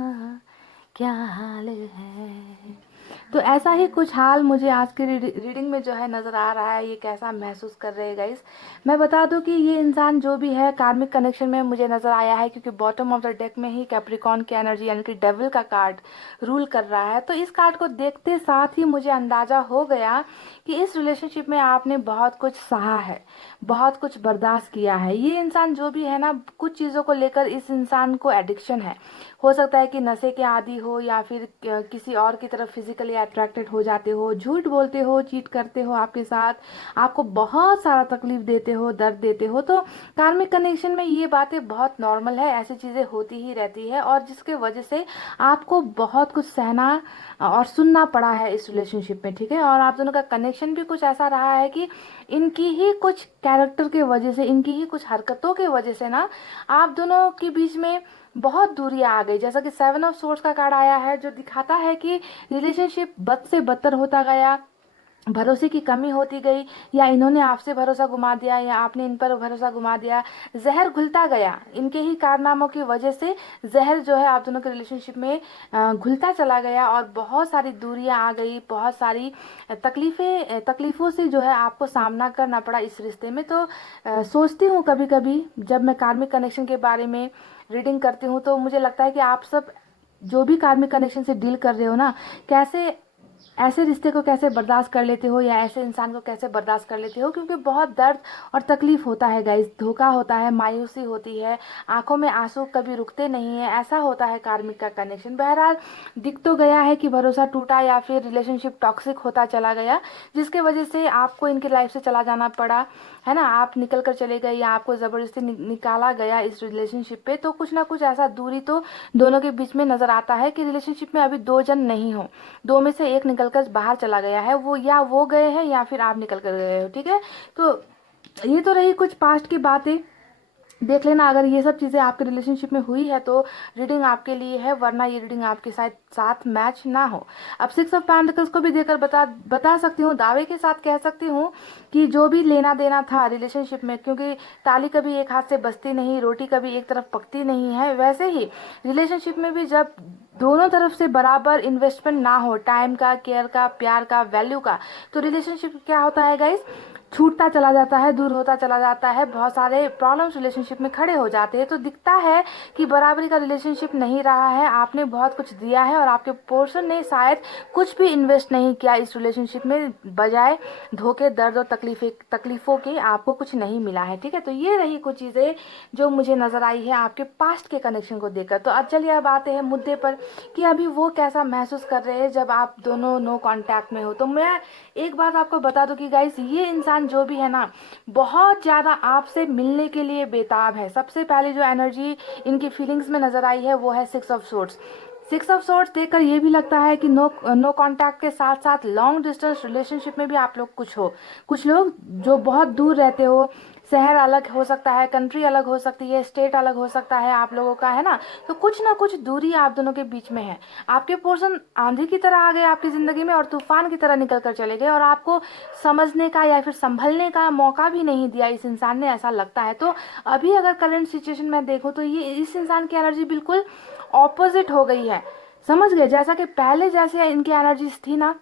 क्या हाल है। तो ऐसा ही कुछ हाल मुझे आज की रीडिंग में जो है नज़र आ रहा है। ये कैसा महसूस कर रहे हैं गाइस। मैं बता दूं कि ये इंसान जो भी है कार्मिक कनेक्शन में मुझे नज़र आया है, क्योंकि बॉटम ऑफ द डेक में ही कैप्रिकॉन की एनर्जी यानी कि डेविल का कार्ड रूल कर रहा है। तो इस कार्ड को देखते साथ ही मुझे अंदाज़ा हो गया कि इस रिलेशनशिप में आपने बहुत कुछ सहा है, बहुत कुछ बर्दाश्त किया है। ये इंसान जो भी है ना, कुछ चीज़ों को लेकर इस इंसान को एडिक्शन है। हो सकता है कि नशे के आदी हो या फिर किसी और की तरफ फिजिकली अट्रैक्टेड हो जाते हो, झूठ बोलते हो, चीट करते हो आपके साथ, आपको बहुत सारा तकलीफ देते हो, दर्द देते हो। तो कार्मिक कनेक्शन में ये बातें बहुत नॉर्मल है, ऐसी चीज़ें होती ही रहती है, और जिसके वजह से आपको बहुत कुछ सहना और सुनना पड़ा है इस रिलेशनशिप में। ठीक है, और आप दोनों का कनेक्शन भी कुछ ऐसा रहा है कि इनकी ही कुछ कैरेक्टर के वजह से, इनकी ही कुछ हरकतों के वजह से ना आप दोनों के बीच में बहुत दूरियां आ गई। जैसा कि 7 ऑफ सोर्स का कार्ड आया है, जो दिखाता है कि रिलेशनशिप बद से बदतर होता गया, भरोसे की कमी होती गई, या इन्होंने आपसे भरोसा घुमा दिया या आपने इन पर भरोसा घुमा दिया। जहर घुलता गया, इनके ही कारनामों की वजह से जहर जो है आप दोनों के रिलेशनशिप में घुलता चला गया, और बहुत सारी दूरियां आ गई, बहुत सारी तकलीफ़ों से जो है आपको सामना करना पड़ा इस रिश्ते में। तो सोचती हूँ कभी कभी जब मैं कार्मिक कनेक्शन के बारे में रीडिंग करती हूँ, तो मुझे लगता है कि आप सब जो भी कार्मिक कनेक्शन से डील कर रहे हो ना, कैसे ऐसे रिश्ते को कैसे बर्दाश्त कर लेते हो या ऐसे इंसान को कैसे बर्दाश्त कर लेते हो, क्योंकि बहुत दर्द और तकलीफ होता है गाइस, धोखा होता है, मायूसी होती है, आंखों में आंसू कभी रुकते नहीं है, ऐसा होता है कार्मिक का कनेक्शन। बहरहाल दिख तो गया है कि भरोसा टूटा या फिर रिलेशनशिप टॉक्सिक होता चला गया, जिसके वजह से आपको इनकी लाइफ से चला जाना पड़ा, है ना, आप निकल कर चले गए या आपको ज़बरदस्ती निकाला गया इस रिलेशनशिप पे। तो कुछ ना कुछ ऐसा दूरी तो दोनों के बीच में नज़र आता है कि रिलेशनशिप में अभी दो जन नहीं हो, दो में से एक निकल कर बाहर चला गया है, वो या वो गए हैं या फिर आप निकल कर गए हो, ठीक है। तो ये तो रही कुछ पास्ट की बातें, देख लेना अगर ये सब चीज़ें आपके रिलेशनशिप में हुई है तो रीडिंग आपके लिए है, वरना ये रीडिंग आपके साथ मैच ना हो। अब 6 ऑफ पेंटिकल्स को भी देकर बता सकती हूँ, दावे के साथ कह सकती हूँ कि जो भी लेना देना था रिलेशनशिप में, क्योंकि ताली कभी एक हाथ से बजती नहीं, रोटी कभी एक तरफ पकती नहीं है, वैसे ही रिलेशनशिप में भी जब दोनों तरफ से बराबर इन्वेस्टमेंट ना हो, टाइम का, केयर का, प्यार का, वैल्यू का, तो रिलेशनशिप क्या होता है गाइस, छूटता चला जाता है, दूर होता चला जाता है, बहुत सारे प्रॉब्लम्स रिलेशनशिप में खड़े हो जाते हैं। तो दिखता है कि बराबरी का रिलेशनशिप नहीं रहा है, आपने बहुत कुछ दिया है और आपके पर्सन ने शायद कुछ भी इन्वेस्ट नहीं किया इस रिलेशनशिप में, बजाय धोखे, दर्द और तकलीफों के आपको कुछ नहीं मिला है, ठीक है। तो ये रही कुछ चीज़ें जो मुझे नज़र आई है आपके पास्ट के कनेक्शन को देखकर। तो अब चलिए अब आते हैं मुद्दे पर कि अभी वो कैसा महसूस कर रहे हैं जब आप दोनों नो कांटेक्ट में हो। तो मैं एक बात आपको बता दूं कि गाइस ये इंसान जो भी है ना, बहुत ज़्यादा आपसे मिलने के लिए बेताब है। सबसे पहले जो एनर्जी इनकी फीलिंग्स में नज़र आई है वो है 6 ऑफ सोर्ड्स। 6 ऑफ सोर्ड्स देखकर ये भी लगता है कि नो कांटेक्ट के साथ साथ लॉन्ग डिस्टेंस रिलेशनशिप में भी आप लोग कुछ लोग जो बहुत दूर रहते हो, शहर अलग हो सकता है, कंट्री अलग हो सकती है, स्टेट अलग हो सकता है आप लोगों का, है ना। तो कुछ ना कुछ दूरी आप दोनों के बीच में है। आपके पर्सन आंधी की तरह आ गए आपकी ज़िंदगी में और तूफान की तरह निकल कर चले गए और आपको समझने का या फिर संभलने का मौका भी नहीं दिया इस इंसान ने, ऐसा लगता है। तो अभी अगर करंट सिचुएशन में देखो तो ये इस इंसान की एनर्जी बिल्कुल ऑपोजिट हो गई है, समझ गए। जैसा कि पहले जैसे इनकी एनर्जीज थी ना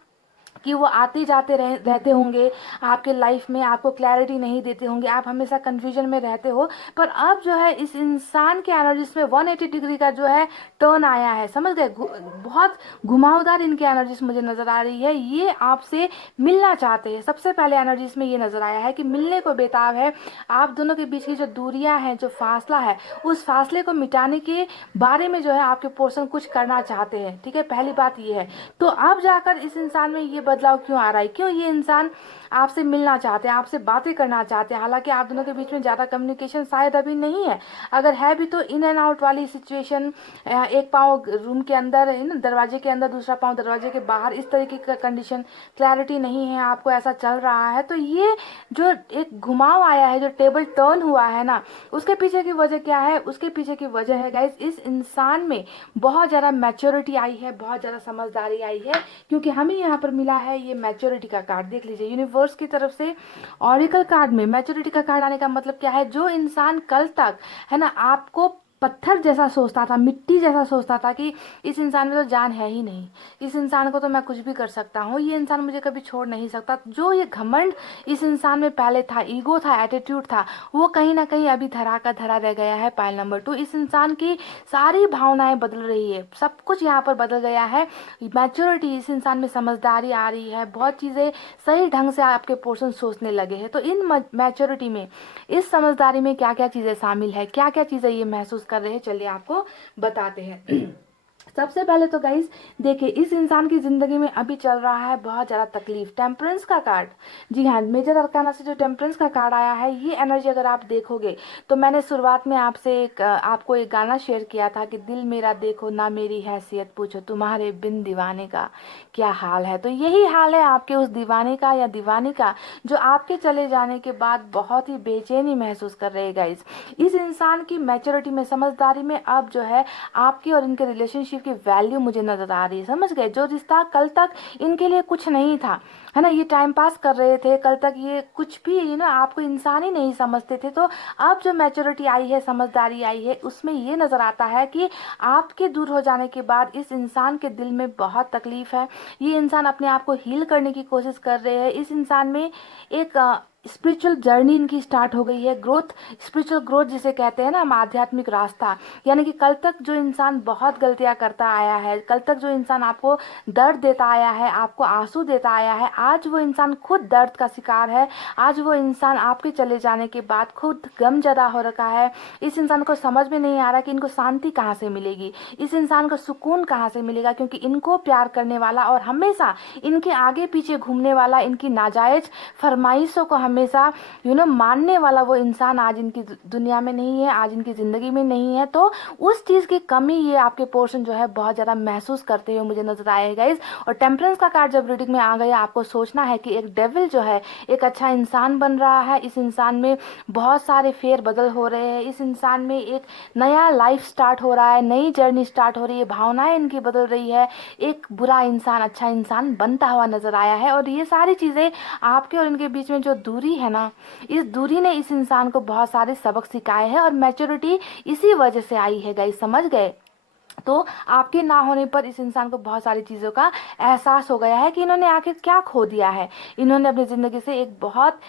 कि वो आते जाते रहते होंगे आपके लाइफ में, आपको क्लैरिटी नहीं देते होंगे, आप हमेशा कंफ्यूजन में रहते हो, पर अब जो है इस इंसान के एनर्जीज में 180 डिग्री का जो है टर्न आया है, समझ गए। बहुत घुमावदार इनकी एनर्जीज मुझे नज़र आ रही है। ये आपसे मिलना चाहते हैं, सबसे पहले एनर्जीज में ये नज़र आया है कि मिलने को बेताब है। आप दोनों के बीच की जो दूरियां हैं, जो फासला है, उस फासले को मिटाने के बारे में जो है आपके पर्सन कुछ करना चाहते हैं, ठीक है। पहली बात ये है। तो अब जाकर इस इंसान में ये बदलाव क्यों आ रहा है, क्यों ये इंसान आपसे मिलना चाहते हैं, आपसे बातें करना चाहते हैं। हालांकि आप दोनों के बीच में ज़्यादा कम्युनिकेशन शायद अभी नहीं है, अगर है भी तो इन एंड आउट वाली सिचुएशन, एक पाँव रूम के अंदर है ना, दरवाजे के अंदर, दूसरा पाँव दरवाजे के बाहर, इस तरीके का कंडीशन, क्लैरिटी नहीं है, आपको ऐसा चल रहा है। तो ये जो एक घुमाव आया है, जो टेबल टर्न हुआ है ना, उसके पीछे की वजह क्या है, उसके पीछे की वजह है गाइस इस इंसान में बहुत ज़्यादा मैच्योरिटी आई है, बहुत ज़्यादा समझदारी आई है, क्योंकि हमें यहाँ पर मिला है ये मैच्योरिटी का कार्ड। देख लीजिए यूनिवर्स की तरफ से ऑरिकल कार्ड में मैच्योरिटी का कार्ड आने का मतलब क्या है, जो इंसान कल तक, है ना, आपको पत्थर जैसा सोचता था, मिट्टी जैसा सोचता था कि इस इंसान में तो जान है ही नहीं, इस इंसान को तो मैं कुछ भी कर सकता हूँ, ये इंसान मुझे कभी छोड़ नहीं सकता, जो ये घमंड इस इंसान में पहले था, ईगो था, एटीट्यूड था, वो कहीं ना कहीं अभी धरा का धरा रह गया है। पाइल नंबर 2, इस इंसान की सारी भावनाएं बदल रही है, सब कुछ यहाँ पर बदल गया है। मैच्योरिटी, इस इंसान में समझदारी आ रही है, बहुत चीज़ें सही ढंग से आपके पर्सन सोचने लगे हैं। तो इन मैच्योरिटी में, इस समझदारी में क्या क्या चीज़ें शामिल है, क्या क्या चीज़ें ये महसूस कर रहे हैं, चलिए आपको बताते हैं। सबसे पहले तो गाइस देखिए, इस इंसान की ज़िंदगी में अभी चल रहा है बहुत ज़्यादा तकलीफ। टेम्परेंस का कार्ड, जी हाँ, मेजर अरकाना से जो टेम्परेंस का कार्ड आया है, ये एनर्जी अगर आप देखोगे तो मैंने शुरुआत में आपको एक गाना शेयर किया था कि दिल मेरा देखो ना मेरी हैसियत पूछो, तुम्हारे बिन दीवाने का क्या हाल है। तो यही हाल है आपके उस दीवाने का या दीवानी का, जो आपके चले जाने के बाद बहुत ही बेचैनी महसूस कर रहे हैं गाइस। इस इंसान की मैच्योरिटी में, समझदारी में अब जो है आपके और इनके रिलेशनशिप की वैल्यू मुझे नजर आ रही है, समझ गए। जो रिश्ता कल तक इनके लिए कुछ नहीं था, है ना, ये टाइम पास कर रहे थे, कल तक ये कुछ भी आपको इंसान ही नहीं समझते थे, तो अब जो मैच्योरिटी आई है, समझदारी आई है, उसमें ये नजर आता है कि आपके दूर हो जाने के बाद इस इंसान के दिल में बहुत तकलीफ है। ये इंसान अपने आप को हील करने की कोशिश कर रहे हैं। इस इंसान में एक स्पिरिचुअल जर्नी इनकी स्टार्ट हो गई है, ग्रोथ, स्पिरिचुअल ग्रोथ जिसे कहते हैं ना हम, आध्यात्मिक रास्ता। यानी कि कल तक जो इंसान बहुत गलतियां करता आया है, कल तक जो इंसान आपको दर्द देता आया है, आपको आंसू देता आया है, आज वो इंसान खुद दर्द का शिकार है। आज वो इंसान आपके चले जाने के बाद खुद गमजदा हो रखा है। इस इंसान को समझ में नहीं आ रहा कि इनको शांति कहाँ से मिलेगी, इस इंसान को सुकून कहाँ से मिलेगा, क्योंकि इनको प्यार करने वाला और हमेशा इनके आगे पीछे घूमने वाला, इनकी नाजायज फरमाइशों को हमेशा मानने वाला वो इंसान आज इनकी दुनिया में नहीं है, आज इनकी ज़िंदगी में नहीं है। तो उस चीज़ की कमी ये आपके पोर्शन जो है बहुत ज़्यादा महसूस करते हुए मुझे नजर आएगा गाइस। और टेम्परेंस का कार्ड जब रीडिंग में आ गया, आपको सोचना है कि एक डेविल जो है एक अच्छा इंसान बन रहा है, इस इंसान में बहुत सारे फेर बदल हो रहे हैं, इस इंसान में एक नया लाइफ स्टार्ट हो रहा है, नई जर्नी स्टार्ट हो रही है, भावनाएं इनकी बदल रही है, एक बुरा इंसान अच्छा इंसान बनता हुआ नजर आया है। और ये सारी चीज़ें आपके और इनके बीच में जो दूरी है ना, इस दूरी ने इस इंसान को बहुत सारे सबक सिखाए हैं और मैच्योरिटी इसी वजह से आई है गाइस, समझ गए। तो आपके ना होने पर इस इंसान को बहुत सारी चीज़ों का एहसास हो गया है कि इन्होंने आखिर क्या खो दिया है। इन्होंने अपनी ज़िंदगी से एक बहुत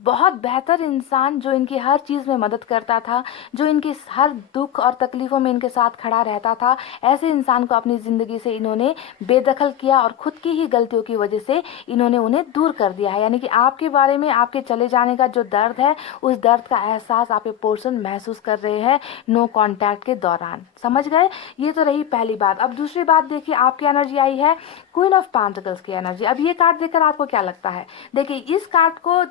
बहुत बेहतर इंसान, जो इनकी हर चीज़ में मदद करता था, जो इनके हर दुख और तकलीफ़ों में इनके साथ खड़ा रहता था, ऐसे इंसान को अपनी ज़िंदगी से इन्होंने बेदखल किया और खुद की ही गलतियों की वजह से इन्होंने उन्हें दूर कर दिया है। यानी कि आपके बारे में, आपके चले जाने का जो दर्द है, उस दर्द का एहसास आपके पर्सन महसूस कर रहे हैं नो कॉन्टैक्ट के दौरान, समझ गए। ये तो रही पहली बात। अब दूसरी बात देखिए, आपकी एनर्जी आई है क्वीन ऑफ पेंटिकल्स की एनर्जी। अब ये कार्ड देखकर आपको क्या लगता है? देखिए, इस कार्ड को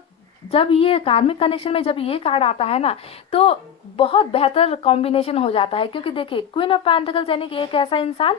जब ये कार्मिक कनेक्शन में जब ये कार्ड आता है ना, तो बहुत बेहतर कॉम्बिनेशन हो जाता है। क्योंकि देखिए, क्वीन ऑफ पेंटिकल्स यानी कि एक ऐसा इंसान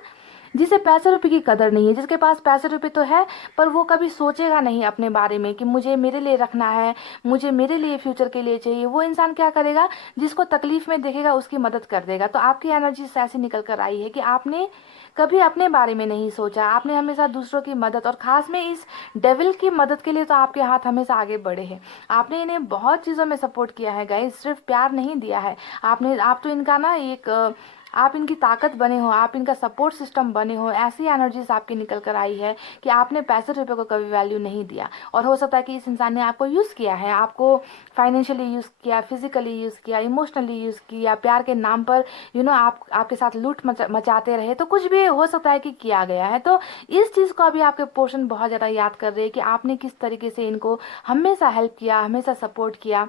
जिसे पैसे रुपए की कदर नहीं है, जिसके पास पैसे रुपए तो है पर वो कभी सोचेगा नहीं अपने बारे में कि मुझे मेरे लिए रखना है, मुझे मेरे लिए फ्यूचर के लिए चाहिए। वो इंसान क्या करेगा, जिसको तकलीफ में देखेगा उसकी मदद कर देगा। तो आपकी एनर्जी ऐसी निकल कर आई है कि आपने कभी अपने बारे में नहीं सोचा, आपने हमेशा दूसरों की मदद, और खास में इस डेविल की मदद के लिए तो आपके हाथ हमेशा आगे बढ़े हैं। आपने इन्हें बहुत चीज़ों में सपोर्ट किया है गाइस, सिर्फ प्यार नहीं दिया है आपने। आप तो इनका ना एक आप इनकी ताकत बने हो, आप इनका सपोर्ट सिस्टम बने हो। ऐसी एनर्जीज आपकी निकल कर आई है कि आपने पैसे रुपए को कभी वैल्यू नहीं दिया। और हो सकता है कि इस इंसान ने आपको यूज़ किया है, आपको फाइनेंशियली यूज़ किया, फिजिकली यूज़ किया, इमोशनली यूज़ किया, प्यार के नाम पर आपके साथ लूट मचाते रहे। तो कुछ भी हो सकता है कि किया गया है। तो इस चीज़ को अभी आपके पोर्शन बहुत ज़्यादा याद कर रहे हैं कि आपने किस तरीके से इनको हमेशा हेल्प किया, हमेशा सपोर्ट किया,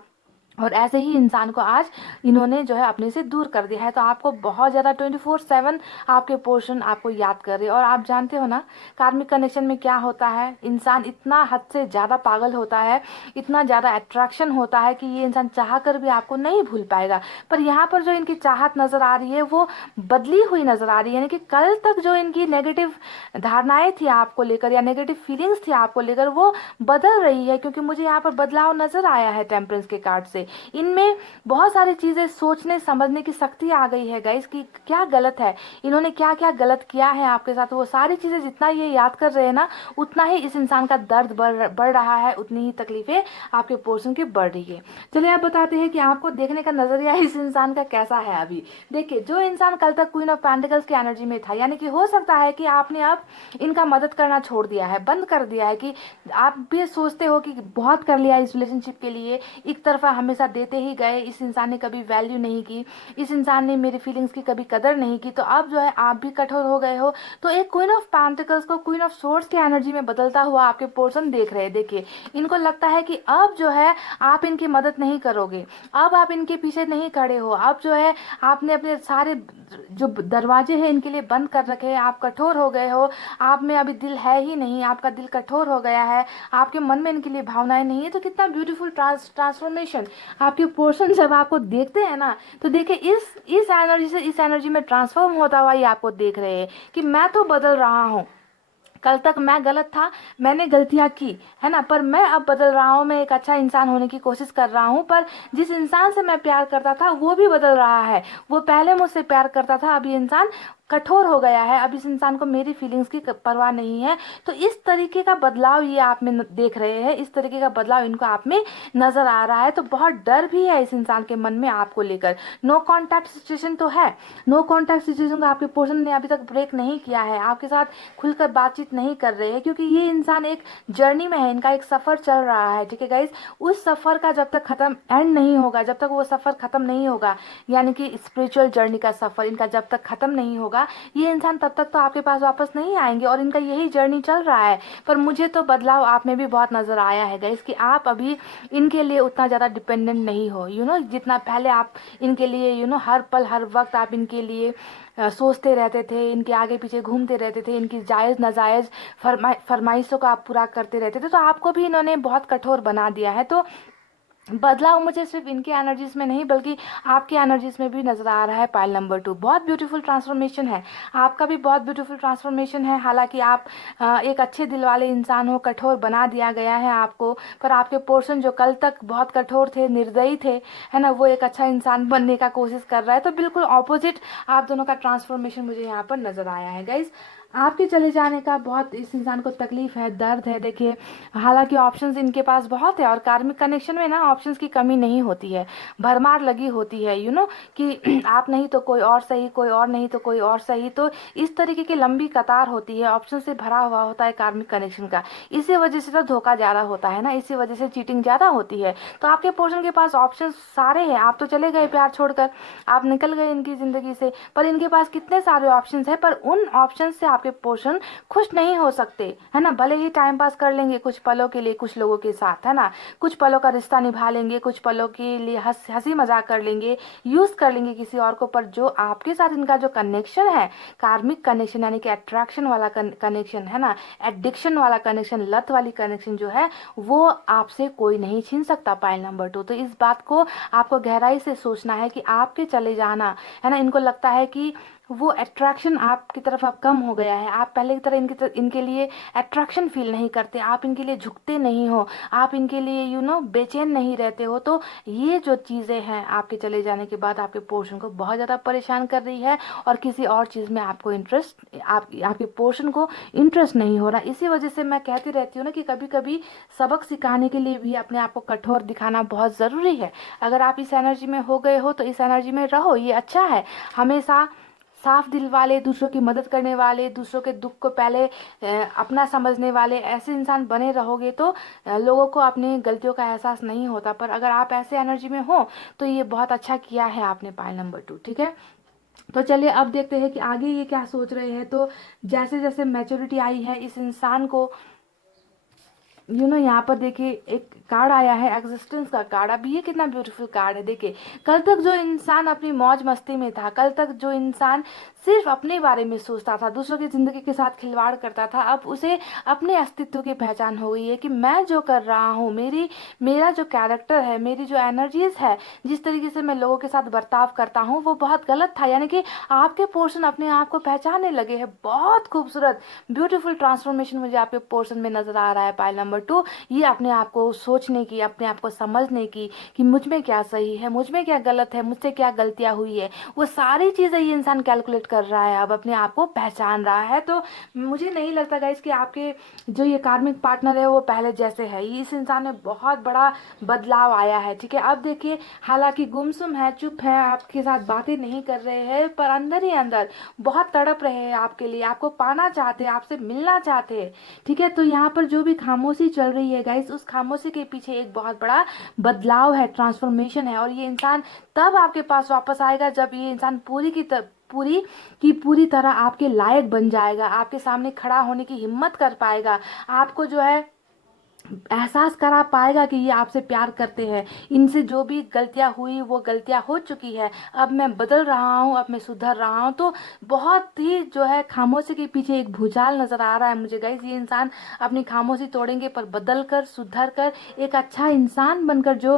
और ऐसे ही इंसान को आज इन्होंने जो है अपने से दूर कर दिया है। तो आपको बहुत ज़्यादा 24/7 आपके पोर्शन आपको याद कर रहे हैं। और आप जानते हो ना, कार्मिक कनेक्शन में क्या होता है, इंसान इतना हद से ज़्यादा पागल होता है, इतना ज़्यादा अट्रैक्शन होता है कि ये इंसान चाह कर भी आपको नहीं भूल पाएगा। पर यहाँ पर जो इनकी चाहत नज़र आ रही है वो बदली हुई नज़र आ रही है। यानी कि कल तक जो इनकी नेगेटिव धारणाएं थी आपको लेकर या नेगेटिव फीलिंग्स थी आपको लेकर, वो बदल रही है। क्योंकि मुझे यहाँ पर बदलाव नज़र आया है टेम्परेंस के कार्ड से। इनमें बहुत सारी चीजें सोचने समझने की शक्ति आ गई है गाइस कि क्या गलत है, इन्होंने क्या क्या गलत किया है आपके साथ। वो सारी चीजें जितना ये याद कर रहे हैं ना, उतना ही इस इंसान का दर्द बढ़ रहा है, उतनी ही तकलीफें आपके पोर्शन की बढ़ रही है। चलिए आप बताते हैं कि आपको देखने का नजरिया इस इंसान का कैसा है अभी। देखिए, जो इंसान कल तक क्वीन ऑफ पेंटिकल्स की एनर्जी में था, यानी कि हो सकता है कि आपने अब इनका मदद करना छोड़ दिया है, बंद कर दिया है, कि आप भी सोचते हो कि बहुत कर लिया इस रिलेशनशिप के लिए, एक तरफा हमेशा देते ही गए, इस इंसान ने कभी वैल्यू नहीं की, इस इंसान ने मेरी फीलिंग्स की कभी कदर नहीं की। तो अब जो है आप भी कठोर हो गए हो। तो एक क्वीन ऑफ पेंटिकल्स को क्वीन ऑफ सोर्ड्स की एनर्जी में बदलता हुआ आपके पोर्शन देख रहे हैं। देखिए, इनको लगता है कि अब जो है आप इनकी मदद नहीं करोगे, अब आप इनके पीछे नहीं खड़े हो, अब जो है आपने अपने सारे जो दरवाजे हैं इनके लिए बंद कर रखे हैं, आप कठोर हो गए हो, आप में अभी दिल है ही नहीं, आपका दिल कठोर हो गया है, आपके मन में इनके लिए भावनाएं नहीं है। तो कितना ब्यूटीफुल ट्रांसफॉर्मेशन आपके पोर्शन जब आपको देखते हैं ना, तो देखिए इस एनर्जी से इस एनर्जी में ट्रांसफॉर्म होता हुआ ये आपको देख रहे हैं कि मैं तो बदल रहा हूँ। कल तक मैं गलत था, मैंने गलतियां की है ना, पर मैं अब बदल रहा हूँ, मैं एक अच्छा इंसान होने की कोशिश कर रहा हूँ। पर जिस इंसान से मैं प्यार करता था वो भी बदल रहा है। वो पहले मुझसे प्यार करता था, अब ये इंसान कठोर हो गया है, अब इस इंसान को मेरी फीलिंग्स की परवाह नहीं है। तो इस तरीके का बदलाव ये आप में देख रहे हैं, इस तरीके का बदलाव इनको आप में नजर आ रहा है। तो बहुत डर भी है इस इंसान के मन में आपको लेकर। नो कॉन्टैक्ट सिचुएशन तो है, नो कॉन्टैक्ट सिचुएशन का आपके पर्सन ने अभी तक ब्रेक नहीं किया है, आपके साथ खुलकर बातचीत नहीं कर रहे हैं, क्योंकि ये इंसान एक जर्नी में है, इनका एक सफर चल रहा है। ठीक है गाइज, उस सफर का जब तक खत्म एंड नहीं होगा, जब तक वो सफर खत्म नहीं होगा, यानी कि स्पिरिचुअल जर्नी का सफर इनका जब तक खत्म नहीं होगा, ये इंसान तब तक तो आपके पास वापस नहीं आएंगे और इनका यही जर्नी चल रहा है। पर मुझे तो बदलाव आप में भी बहुत नजर आया है गाइस कि आप अभी इनके लिए उतना ज़्यादा डिपेंडेंट नहीं हो, जितना पहले आप इनके लिए हर पल हर वक्त आप इनके लिए सोचते रहते थे, इनके आगे पीछे घूमते रहते थे, इनकी जायज़ नाजायज़ फरमाइशों को आप पूरा करते रहते थे। तो आपको भी इन्होंने बहुत कठोर बना दिया है। तो बदलाव मुझे सिर्फ इनकी एनर्जीज में नहीं बल्कि आपकी एनर्जीज में भी नजर आ रहा है। पाइल नंबर 2 बहुत ब्यूटीफुल ट्रांसफॉर्मेशन है, आपका भी बहुत ब्यूटीफुल ट्रांसफॉर्मेशन है। हालांकि आप एक अच्छे दिल वाले इंसान हो, कठोर बना दिया गया है आपको, पर आपके पोर्शन जो कल तक बहुत कठोर थे, निर्दयी थे, है ना, वो एक अच्छा इंसान बनने का कोशिश कर रहा है। तो बिल्कुल ऑपोजिट आप दोनों का ट्रांसफॉर्मेशन मुझे यहाँ पर नजर आया है गाइज। आपके चले जाने का बहुत इस इंसान को तकलीफ है, दर्द है। देखिए, हालांकि ऑप्शंस इनके पास बहुत है और कार्मिक कनेक्शन में ना ऑप्शंस की कमी नहीं होती है, भरमार लगी होती है, कि आप नहीं तो कोई और सही, कोई और नहीं तो कोई और सही। तो इस तरीके की लंबी कतार होती है, ऑप्शन से भरा हुआ होता है कार्मिक कनेक्शन का। इसी वजह से तो धोखा ज़्यादा होता है ना, इसी वजह से चीटिंग ज़्यादा होती है। तो आपके पोर्शन के पास ऑप्शन सारे हैं, आप तो चले गए प्यार छोड़कर, आप निकल गए इनकी ज़िंदगी से, पर इनके पास कितने सारे ऑप्शन है, पर उन ऑप्शन से आपके पोर्शन खुश नहीं हो सकते, है ना। भले ही टाइम पास कर लेंगे कुछ पलों के लिए कुछ लोगों के साथ, है ना, कुछ पलों का रिश्ता निभा लेंगे, कुछ पलों के लिए हंसी मजाक कर लेंगे, यूज कर लेंगे किसी और को, पर जो आपके साथ इनका जो कनेक्शन है, कार्मिक कनेक्शन यानी कि अट्रैक्शन वाला कनेक्शन, है ना, एडिक्शन वाला कनेक्शन, लत वाली कनेक्शन जो है, वो आपसे कोई नहीं छीन सकता। पाइल नंबर 2, तो इस बात को आपको गहराई से सोचना है कि आपके चले जाना, है ना, इनको लगता है कि वो अट्रैक्शन आपकी तरफ अब कम हो गया है, आप पहले की तरह इनके लिए अट्रैक्शन फील नहीं करते, आप इनके लिए झुकते नहीं हो, आप इनके लिए बेचैन नहीं रहते हो। तो ये जो चीज़ें हैं आपके चले जाने के बाद आपके पोर्शन को बहुत ज़्यादा परेशान कर रही है और किसी और चीज़ में आपको इंटरेस्ट, आपके पोर्शन को इंटरेस्ट नहीं हो रहा। इसी वजह से मैं कहती रहती हूँ ना कि कभी कभी सबक सिखाने के लिए भी अपने आप को कठोर दिखाना बहुत ज़रूरी है। अगर आप इस एनर्जी में हो गए हो तो इस एनर्जी में रहो, ये अच्छा है। हमेशा साफ दिल वाले, दूसरों की मदद करने वाले, दूसरों के दुख को पहले अपना समझने वाले ऐसे इंसान बने रहोगे तो लोगों को अपनी गलतियों का एहसास नहीं होता। पर अगर आप ऐसे एनर्जी में हो तो ये बहुत अच्छा किया है आपने, पाइल नंबर 2। ठीक है, तो चलिए अब देखते हैं कि आगे ये क्या सोच रहे हैं। तो जैसे जैसे मैच्योरिटी आई है इस इंसान को, यहाँ पर देखिए एक कार्ड आया है, एग्जिस्टेंस का कार्ड। अब ये कितना ब्यूटीफुल कार्ड है। देखिए, कल तक जो इंसान अपनी मौज मस्ती में था, कल तक जो इंसान सिर्फ अपने बारे में सोचता था, दूसरों की जिंदगी के साथ खिलवाड़ करता था, अब उसे अपने अस्तित्व की पहचान हो गई है कि मैं जो कर रहा हूँ, मेरा जो कैरेक्टर है, मेरी जो एनर्जीज है, जिस तरीके से मैं लोगों के साथ बर्ताव करता हूँ वो बहुत गलत था। यानी कि आपके पोर्शन अपने आप को पहचानने लगे हैं। बहुत खूबसूरत ब्यूटीफुल ट्रांसफॉर्मेशन मुझे आपके पोर्शन में नजर आ रहा है। पाइल नंबर 2, ये अपने आप को सोचने की, अपने आप को समझने की कि मुझ में क्या सही है, मुझ में क्या गलत है, मुझसे क्या गलतियां हुई है, वो सारी चीज़ें ये इंसान कैलकुलेट कर रहा है, अब अपने आप को पहचान रहा है। तो मुझे नहीं लगता गाइस कि आपके जो ये कार्मिक पार्टनर है वो पहले जैसे है। इस इंसान में बहुत बड़ा बदलाव आया है। ठीक है, अब देखिए, हालांकि गुमसुम है, चुप है, आपके साथ बातें नहीं कर रहे हैं, पर अंदर ही अंदर बहुत तड़प रहे हैं आपके लिए, आपको पाना चाहते हैं, आपसे मिलना चाहते हैं। ठीक है, तो यहाँ पर जो भी खामोशी चल रही है गाइस, उस खामोशी के पीछे एक बहुत बड़ा बदलाव है, ट्रांसफॉर्मेशन है। और ये इंसान तब आपके पास वापस आएगा जब ये इंसान पूरी तरह आपके लायक बन जाएगा, आपके सामने खड़ा होने की हिम्मत कर पाएगा, आपको जो है एहसास करा पाएगा कि ये आपसे प्यार करते हैं, इनसे जो भी गलतियां हुई वो गलतियां हो चुकी है, अब मैं बदल रहा हूँ, अब मैं सुधर रहा हूँ। तो बहुत ही जो है खामोशी के पीछे एक भूचाल नजर आ रहा है मुझे गाइस। ये इंसान अपनी खामोशी तोड़ेंगे पर बदल कर, सुधर कर, एक अच्छा इंसान बनकर, जो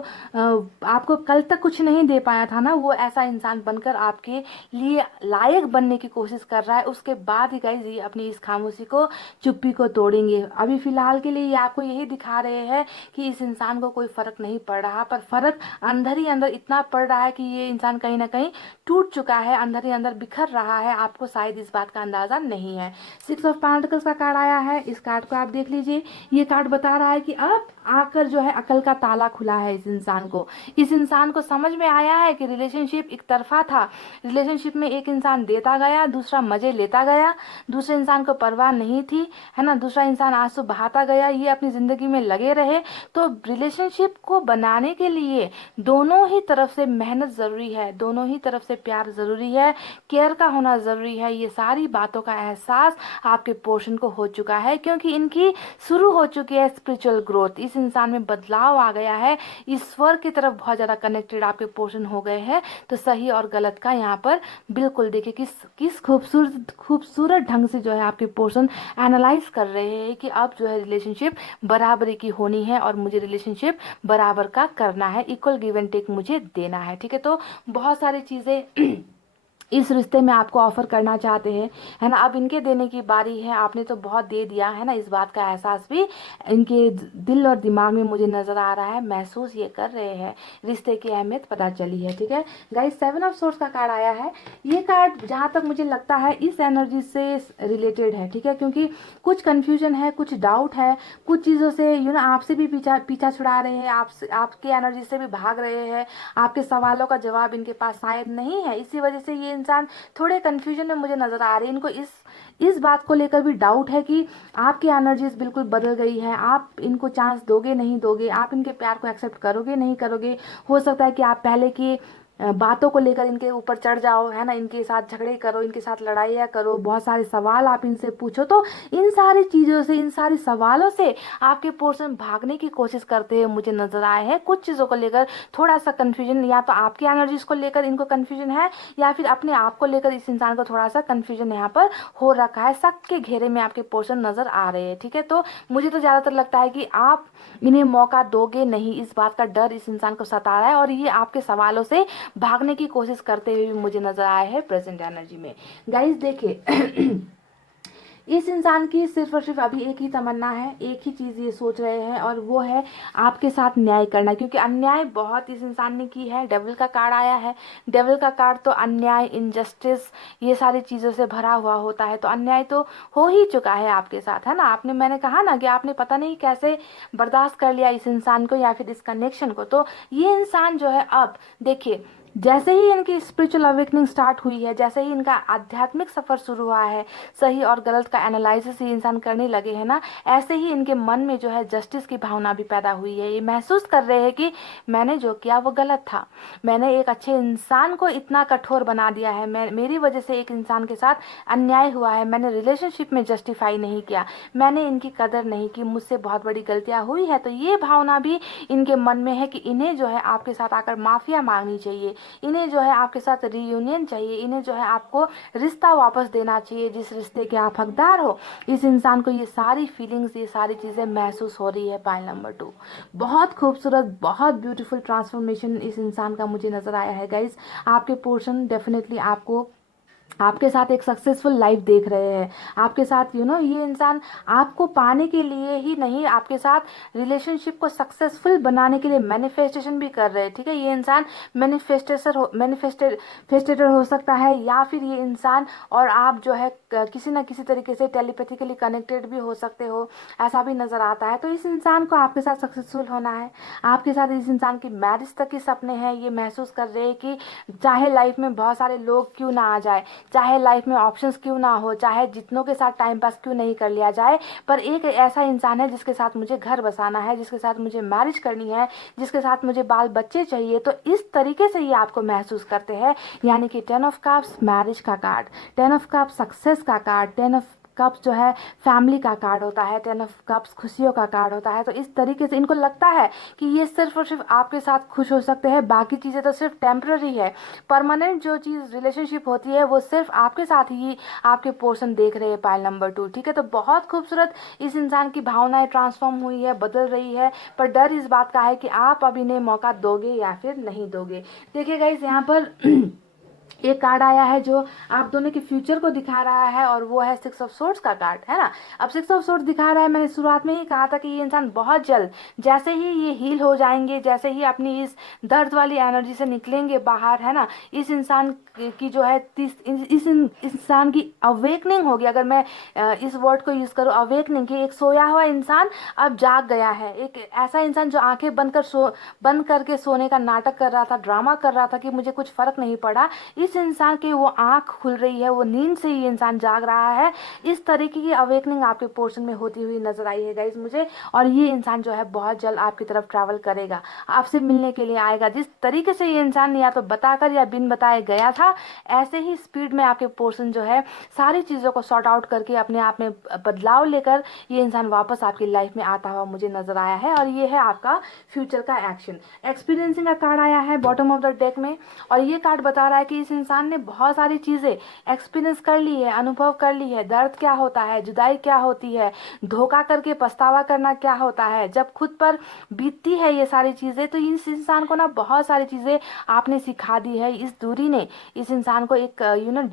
आपको कल तक कुछ नहीं दे पाया था ना, वो ऐसा इंसान बनकर आपके लिए लायक बनने की कोशिश कर रहा है। उसके बाद ही गाइस ये अपनी इस खामोशी को, चुप्पी को तोड़ेंगे। अभी फिलहाल के लिए ये आपको यही दिखा रहे हैं कि इस इंसान को कोई फर्क नहीं पड़ रहा, पर फर्क अंदर ही अंदर इतना पड़ रहा है कि ये इंसान कहीं ना कहीं टूट चुका है, अंदर ही अंदर बिखर रहा है। आपको शायद इस बात का अंदाजा नहीं है। 6 ऑफ पेंटिकल्स का कार्ड आया है, इस कार्ड को आप देख लीजिए। ये कार्ड बता रहा है कि अब आकर जो है अकल का ताला खुला है इस इंसान को। इस इंसान को समझ में आया है कि रिलेशनशिप एक तरफा था। रिलेशनशिप में एक इंसान देता गया, दूसरा मजे लेता गया, दूसरे इंसान को परवाह नहीं थी, है ना, दूसरा इंसान आंसू बहाता गया, ये अपनी जिंदगी में लगे रहे। तो रिलेशनशिप को बनाने के लिए दोनों ही तरफ से मेहनत जरूरी है, दोनों ही तरफ से प्यार जरूरी है, केयर का होना जरूरी है। ये सारी बातों का एहसास आपके पोर्शन को हो चुका है, क्योंकि इनकी शुरू हो चुकी है स्पिरिचुअल ग्रोथ। इस इंसान में बदलाव आ गया है, ईश्वर की तरफ बहुत ज्यादा कनेक्टेड आपके पोर्शन हो गए हैं। तो सही और गलत का यहाँ पर बिल्कुल देखिए किस खूबसूरत ढंग से जो है आपके पोर्शन एनालाइज कर रहे हैं कि अब जो है रिलेशनशिप बराबरी की होनी है और मुझे रिलेशनशिप बराबर का करना है, इक्वल गिव एंड टेक मुझे देना है। ठीक है, तो बहुत सारी चीजें इस रिश्ते में आपको ऑफर करना चाहते हैं, है ना। अब इनके देने की बारी है, आपने तो बहुत दे दिया है ना, इस बात का एहसास भी इनके दिल और दिमाग में मुझे नजर आ रहा है, महसूस ये कर रहे हैं, रिश्ते की अहमियत पता चली है। ठीक है गाइस, 7 ऑफ सोर्ड्स का कार्ड आया है। ये कार्ड जहाँ तक मुझे लगता है इस एनर्जी से रिलेटेड है, ठीक है, क्योंकि कुछ कंफ्यूजन है, कुछ डाउट है, कुछ चीज़ों से आपसे भी पीछा पीछा छुड़ा रहे हैं, आपसे आपकी एनर्जी से भी भाग रहे हैं, आपके सवालों का जवाब इनके पास शायद नहीं है। इसी वजह से ये इंसान थोड़े कंफ्यूजन में मुझे नजर आ रहे हैं। इनको इस बात को लेकर भी डाउट है कि आपकी एनर्जीज बिल्कुल बदल गई है, आप इनको चांस दोगे नहीं दोगे, आप इनके प्यार को एक्सेप्ट करोगे नहीं करोगे। हो सकता है कि आप पहले की बातों को लेकर इनके ऊपर चढ़ जाओ, है ना, इनके साथ झगड़े करो, इनके साथ लड़ाइयाँ करो, बहुत सारे सवाल आप इनसे पूछो। तो इन सारी चीज़ों से, इन सारी सवालों से आपके पोर्शन भागने की कोशिश करते हुए मुझे नजर आए हैं। कुछ चीज़ों को लेकर थोड़ा सा कंफ्यूजन, या तो आपकी एनर्जीज को लेकर इनको कंफ्यूजन है, या फिर अपने आप को लेकर इस इंसान को थोड़ा सा कंफ्यूजन यहाँ पर हो रखा है। शक के घेरे में आपके पोर्शन नजर आ रहे हैं। ठीक है, तो मुझे तो ज़्यादातर लगता है कि आप इन्हें मौका दोगे नहीं, इस बात का डर इस इंसान को सता रहा है, और ये आपके सवालों से भागने की कोशिश करते हुए भी मुझे नजर आया है प्रेजेंट एनर्जी में। गाइस देखिए इस इंसान की सिर्फ और सिर्फ अभी एक ही तमन्ना है, एक ही चीज़ ये सोच रहे हैं, और वो है आपके साथ न्याय करना, क्योंकि अन्याय बहुत इस इंसान ने की है। डेविल का कार्ड आया है, डेविल का कार्ड तो अन्याय, इनजस्टिस, ये सारी चीज़ों से भरा हुआ होता है। तो अन्याय तो हो ही चुका है आपके साथ, है ना। मैंने कहा ना कि आपने पता नहीं कैसे बर्दाश्त कर लिया इस इंसान को या फिर इस कनेक्शन को। तो ये इंसान जो है, अब देखिए जैसे ही इनकी स्पिरिचुअल अवेकनिंग स्टार्ट हुई है, जैसे ही इनका आध्यात्मिक सफर शुरू हुआ है, सही और गलत का एनालिसिस ही इंसान करने लगे हैं ना, ऐसे ही इनके मन में जो है जस्टिस की भावना भी पैदा हुई है। ये महसूस कर रहे हैं कि मैंने जो किया वो गलत था, मैंने एक अच्छे इंसान को इतना कठोर बना दिया है, मेरी वजह से एक इंसान के साथ अन्याय हुआ है, मैंने रिलेशनशिप में जस्टिफाई नहीं किया, मैंने इनकी कदर नहीं की, मुझसे बहुत बड़ी गलतियां हुई है। तो ये भावना भी इनके मन में है कि इन्हें जो है आपके साथ आकर माफिया मांगनी चाहिए, इन्हें जो है आपके साथ रीयूनियन चाहिए, इन्हें जो है आपको रिश्ता वापस देना चाहिए जिस रिश्ते के आप हकदार हो। इस इंसान को ये सारी फीलिंग्स, ये सारी चीज़ें महसूस हो रही है। पाइल नंबर 2 बहुत खूबसूरत, बहुत ब्यूटीफुल ट्रांसफॉर्मेशन इस इंसान का मुझे नजर आया है। गाइज आपके पोर्शन डेफिनेटली आपके साथ एक सक्सेसफुल लाइफ देख रहे हैं, आपके साथ ये इंसान आपको पाने के लिए ही नहीं, आपके साथ रिलेशनशिप को सक्सेसफुल बनाने के लिए मैनिफेस्टेशन भी कर रहे हैं। ठीक है, ये इंसान मैनिफेस्टेटर हो सकता है, या फिर ये इंसान और आप जो है किसी ना किसी तरीके से टेलीपैथिकली कनेक्टेड भी हो सकते हो, ऐसा भी नजर आता है। तो इस इंसान को आपके साथ सक्सेसफुल होना है, आपके साथ इस इंसान की मैरिज तक के सपने हैं। ये महसूस कर रहे हैं कि चाहे लाइफ में बहुत सारे लोग क्यों ना आ जाए, चाहे लाइफ में ऑप्शंस क्यों ना हो, चाहे जितनों के साथ टाइम पास क्यों नहीं कर लिया जाए, पर एक ऐसा इंसान है जिसके साथ मुझे घर बसाना है, जिसके साथ मुझे मैरिज करनी है, जिसके साथ मुझे बाल बच्चे चाहिए। तो इस तरीके से ये आपको महसूस करते हैं। यानी कि 10 ऑफ कप्स मैरिज का कार्ड, 10 ऑफ कप्स सक्सेस का कार्ड, 10 ऑफ कप्स जो है फैमिली का कार्ड होता है, 10 ऑफ कप्स खुशियों का कार्ड होता है। तो इस तरीके से इनको लगता है कि ये सिर्फ और सिर्फ आपके साथ खुश हो सकते हैं, बाकी चीज़ें तो सिर्फ टेम्पररी है। परमानेंट जो चीज़ रिलेशनशिप होती है वो सिर्फ आपके साथ ही आपके पोर्शन देख रहे हैं। पाइल नंबर 2, ठीक है। तो बहुत खूबसूरत इस इंसान की भावनाएं ट्रांसफॉर्म हुई है, बदल रही है, पर डर इस बात का है कि आप अब इन्हें मौका दोगे या फिर नहीं दोगे। देखिए गाइस यहाँ पर एक कार्ड आया है जो आप दोनों के फ्यूचर को दिखा रहा है, और वो है 6 ऑफ सोर्ड्स का कार्ड, है ना। अब 6 ऑफ सोर्ड्स दिखा रहा है, मैंने शुरुआत में ही कहा था कि ये इंसान बहुत जल्द, जैसे ही ये हील हो जाएंगे, जैसे ही अपनी इस दर्द वाली एनर्जी से निकलेंगे बाहर, है ना, इस इंसान की जो है इस इंसान की अवेकनिंग होगी। अगर मैं इस वर्ड को यूज़ करूँ, अवेकनिंग, कि एक सोया हुआ इंसान अब जाग गया है। एक ऐसा इंसान जो आंखें बंद करके सोने का नाटक कर रहा था, ड्रामा कर रहा था कि मुझे कुछ फर्क नहीं पड़ा, इस इंसान की वो आंख खुल रही है, वो नींद से ये इंसान जाग रहा है। इस तरीके की अवेकनिंग आपके पोर्शन में होती हुई नजर आई है गाइस मुझे। और ये इंसान जो है बहुत जल्द आपकी तरफ ट्रैवल करेगा, आपसे मिलने के लिए आएगा। जिस तरीके से ये इंसान या तो बताकर या बिन बताए गया था, ऐसे ही स्पीड में आपके पोर्शन जो है सारी चीज़ों को सॉर्ट आउट करके अपने आप में बदलाव लेकर ये इंसान वापस आपकी लाइफ में आता हुआ मुझे नजर आया है। और ये है आपका फ्यूचर का एक्शन। एक्सपीरियंसिंग का कार्ड आया है बॉटम ऑफ द डेक में, और ये कार्ड बता रहा है कि इस इंसान ने बहुत सारी चीज़ें एक्सपीरियंस कर ली है, अनुभव कर ली है। दर्द क्या होता है, जुदाई क्या होती है, धोखा करके पछतावा करना क्या होता है। जब खुद पर बीतती है ये सारी चीज़ें, तो इस इंसान को ना बहुत सारी चीज़ें आपने सिखा दी है। इस दूरी ने इस इंसान को एक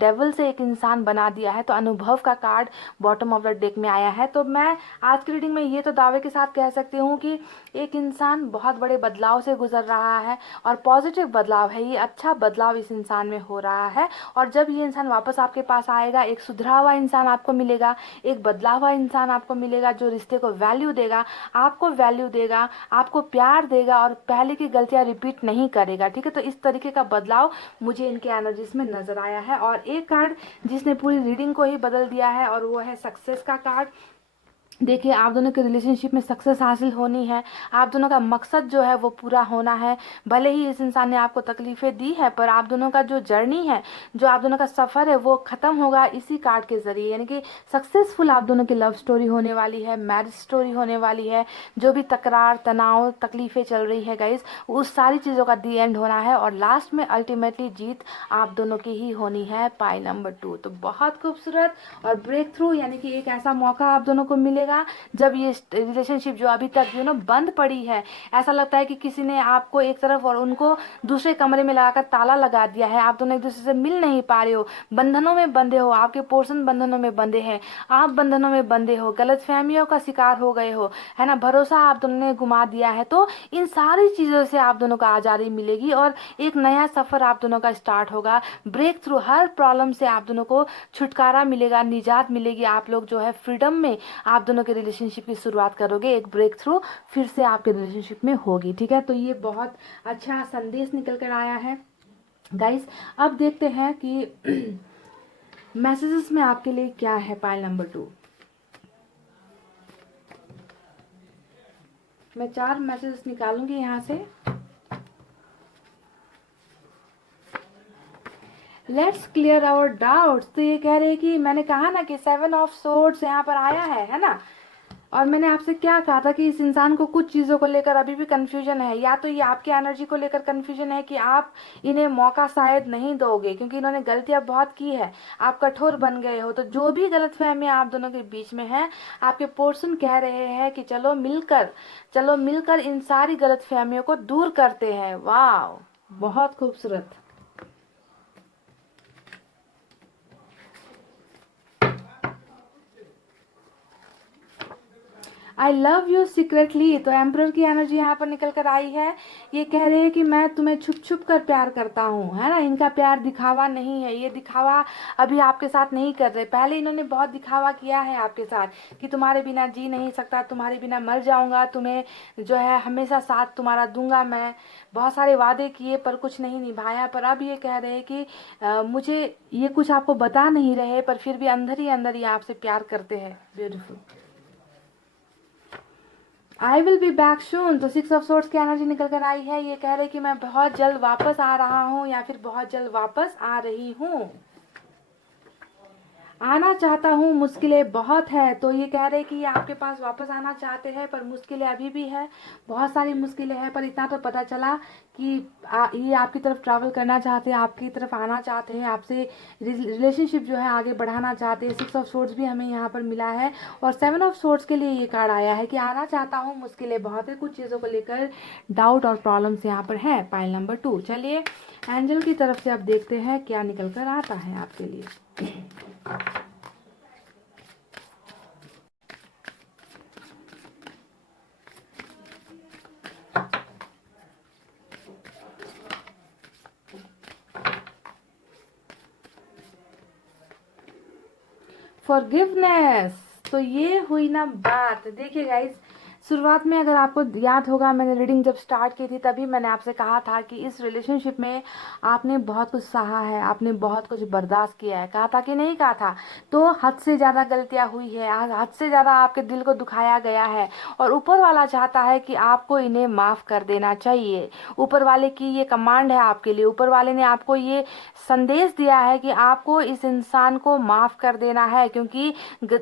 डेविल से एक इंसान बना दिया है। तो अनुभव का card bottom of the deck में आया है। तो मैं आज की रीडिंग में ये तो दावे के साथ कह सकती हूँ कि एक इंसान बहुत बड़े बदलाव से गुजर रहा है, और पॉजिटिव बदलाव है ये, अच्छा बदलाव इस इंसान में हो रहा है। और जब ये इंसान वापस आपके पास आएगा, एक सुधरा हुआ इंसान आपको मिलेगा, एक बदला हुआ इंसान आपको मिलेगा, जो रिश्ते को वैल्यू देगा, आपको वैल्यू देगा, आपको प्यार देगा, और पहले की गलतियां रिपीट नहीं करेगा। ठीक है, तो इस तरीके का बदलाव मुझे इनके एनर्जीज में नजर आया है। और एक कार्ड जिसने पूरी रीडिंग को ही बदल दिया है, और वो है सक्सेस का कार्ड। देखिए, आप दोनों के रिलेशनशिप में सक्सेस हासिल होनी है, आप दोनों का मकसद जो है वो पूरा होना है। भले ही इस इंसान ने आपको तकलीफें दी है, पर आप दोनों का जो जर्नी है, जो आप दोनों का सफ़र है, वो ख़त्म होगा इसी कार्ड के ज़रिए। यानी कि सक्सेसफुल आप दोनों की लव स्टोरी होने वाली है, मैरिज स्टोरी होने वाली है। जो भी तकरार, तनाव, तकलीफें चल रही है गाइस, उस सारी चीज़ों का दी एंड होना है, और लास्ट में अल्टीमेटली जीत आप दोनों की ही होनी है। पाई नंबर 2 तो बहुत खूबसूरत और ब्रेक थ्रू, यानी कि एक ऐसा मौका आप दोनों को मिलेगा जब ये रिलेशनशिप जो अभी तक बंद पड़ी है, ऐसा लगता है कि किसी ने आपको एक तरफ और उनको दूसरे कमरे में लगाकर ताला लगा दिया है। आप दोनों एक दूसरे से मिल नहीं पा रहे हो, बंधनों में बंधे हो, आपके पोर्शन बंधनों में बंधे हैं, आप बंधनों में बंधे हो, गलतफहमियों का शिकार हो गए हो, है ना, भरोसा आप दोनों ने घुमा दिया है। तो इन सारी चीज़ों से आप दोनों को आज़ादी मिलेगी, और एक नया सफ़र आप दोनों का स्टार्ट होगा। ब्रेक थ्रू, हर प्रॉब्लम से आप दोनों को छुटकारा मिलेगा, निजात मिलेगी। आप लोग जो है फ्रीडम में आप दोनों के रिलेशनशिप की शुरुआत करोगे, एक ब्रेक थ्रू फिर से आपके रिलेशनशिप में होगी। ठीक है, तो ये बहुत अच्छा संदेश निकल कर आया है गाइस। अब देखते हैं कि मैसेजेस में आपके लिए क्या है। पाइल नंबर 2, मैं 4 मैसेजेस निकालूंगी यहाँ से। Let's clear our doubts. तो ये कह रहे हैं कि मैंने कहा ना कि 7 ऑफ सोर्ड्स यहाँ पर आया है ना, और मैंने आपसे क्या कहा था कि इस इंसान को कुछ चीज़ों को लेकर अभी भी कन्फ्यूजन है। या तो ये आपकी एनर्जी को लेकर कन्फ्यूजन है कि आप इन्हें मौका शायद नहीं दोगे, क्योंकि इन्होंने गलतियां बहुत की है, आप कठोर बन गए हो। तो जो भी गलतफहमी आप दोनों के बीच में है, आपके पोर्शन कह रहे हैं कि चलो मिलकर इन सारी गलतफहमियों को दूर करते हैं। वाह, बहुत खूबसूरत। आई लव यू सीक्रेटली, तो एम्परर की एनर्जी यहाँ पर निकल कर आई है। ये कह रहे हैं कि मैं तुम्हें छुप छुप कर प्यार करता हूँ, है ना। इनका प्यार दिखावा नहीं है, ये दिखावा अभी आपके साथ नहीं कर रहे। पहले इन्होंने बहुत दिखावा किया है आपके साथ कि तुम्हारे बिना जी नहीं सकता, तुम्हारे बिना मर जाऊंगा, तुम्हें जो है हमेशा साथ तुम्हारा दूंगा मैं। बहुत सारे वादे किए पर कुछ नहीं निभाया। पर अब ये कह रहे हैं कि मुझे ये कुछ आपको बता नहीं रहे, पर फिर भी अंदर ही अंदर ये आपसे प्यार करते हैं। Beautiful. I will be back soon, तो 6 ऑफ सोर्ड्स की एनर्जी निकल कर आई है। ये कह रहे कि मैं बहुत जल्द वापस आ रहा हूँ, या फिर बहुत जल्द वापस आ रही हूँ। आना चाहता हूँ, मुश्किलें बहुत है। तो ये कह रहे कि ये आपके पास वापस आना चाहते हैं, पर मुश्किलें अभी भी है, बहुत सारी मुश्किलें हैं। पर इतना तो पता चला कि ये आपकी तरफ ट्रैवल करना चाहते हैं, आपकी तरफ आना चाहते हैं, आपसे रिलेशनशिप जो है आगे बढ़ाना चाहते हैं। 6 ऑफ सोर्ड्स भी हमें यहाँ पर मिला है, और 7 ऑफ सोर्ड्स के लिए ये कार्ड आया है कि आना चाहता हूँ, मुश्किलें बहुत है, कुछ चीज़ों को लेकर डाउट और प्रॉब्लम्स यहाँ पर है। Pile number 2। चलिए एंजल की तरफ से अब देखते हैं क्या निकल कर आता है आपके लिए। फॉरगिवनेस। तो ये हुई ना बात। देखिए गाइस, शुरुआत में अगर आपको याद होगा, मैंने रीडिंग जब स्टार्ट की थी तभी मैंने आपसे कहा था कि इस रिलेशनशिप में आपने बहुत कुछ सहा है, आपने बहुत कुछ बर्दाश्त किया है। कहा था कि नहीं कहा था? तो हद से ज़्यादा गलतियां हुई है, हद से ज़्यादा आपके दिल को दुखाया गया है, और ऊपर वाला चाहता है कि आपको इन्हें माफ़ कर देना चाहिए। ऊपर वाले की ये कमांड है आपके लिए। ऊपर वाले ने आपको ये संदेश दिया है कि आपको इस इंसान को माफ़ कर देना है, क्योंकि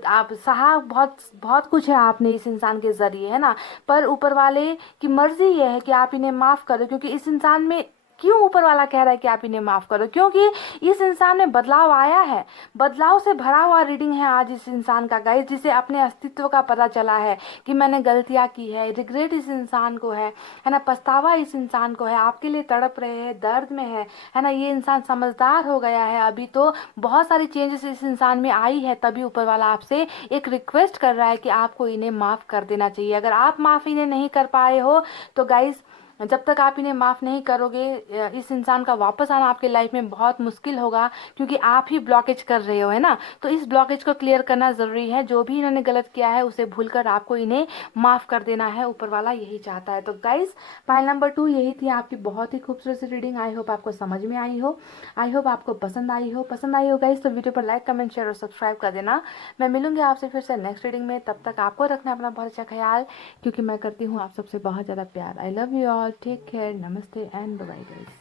आप सहा बहुत बहुत कुछ है आपने इस इंसान के जरिए, है ना। पर ऊपर वाले की मर्जी ये है कि आप इन्हें माफ करो, क्योंकि इस इंसान में क्यों ऊपर वाला कह रहा है कि आप इन्हें माफ करो? क्योंकि इस इंसान में बदलाव आया है, बदलाव से भरा हुआ रीडिंग है आज इस इंसान का गाइस, जिसे अपने अस्तित्व का पता चला है कि मैंने गलतियां की है। रिग्रेट इस इंसान को है ना, पछतावा इस इंसान को है, आपके लिए तड़प रहे हैं, दर्द में है ना। ये इंसान समझदार हो गया है अभी, तो बहुत सारी चेंजेस इस इंसान में आई है, तभी ऊपर वाला आपसे एक रिक्वेस्ट कर रहा है कि आपको इन्हें माफ कर देना चाहिए। अगर आप माफ इन्हें नहीं कर पाए हो तो गाइस, जब तक आप इन्हें माफ़ नहीं करोगे, इस इंसान का वापस आना आपके लाइफ में बहुत मुश्किल होगा, क्योंकि आप ही ब्लॉकेज कर रहे हो, है ना। तो इस ब्लॉकेज को क्लियर करना ज़रूरी है। जो भी इन्होंने गलत किया है उसे भूलकर आपको इन्हें माफ़ कर देना है। ऊपर वाला यही चाहता है। तो गाइस, पाइल नंबर 2 यही थी आपकी बहुत ही खूबसूरत सी रीडिंग। आई होप आपको समझ में आई हो, आई होप आपको पसंद आई हो गाइस। तो वीडियो पर लाइक, कमेंट, शेयर और सब्सक्राइब कर देना। मैं मिलूंगी आपसे फिर से नेक्स्ट रीडिंग में। तब तक आपको रखना अपना बहुत अच्छा ख्याल, क्योंकि मैं करती हूँ आप सबसे बहुत ज़्यादा प्यार। I love you all, take care, नमस्ते एंड बाय बाय गाइस।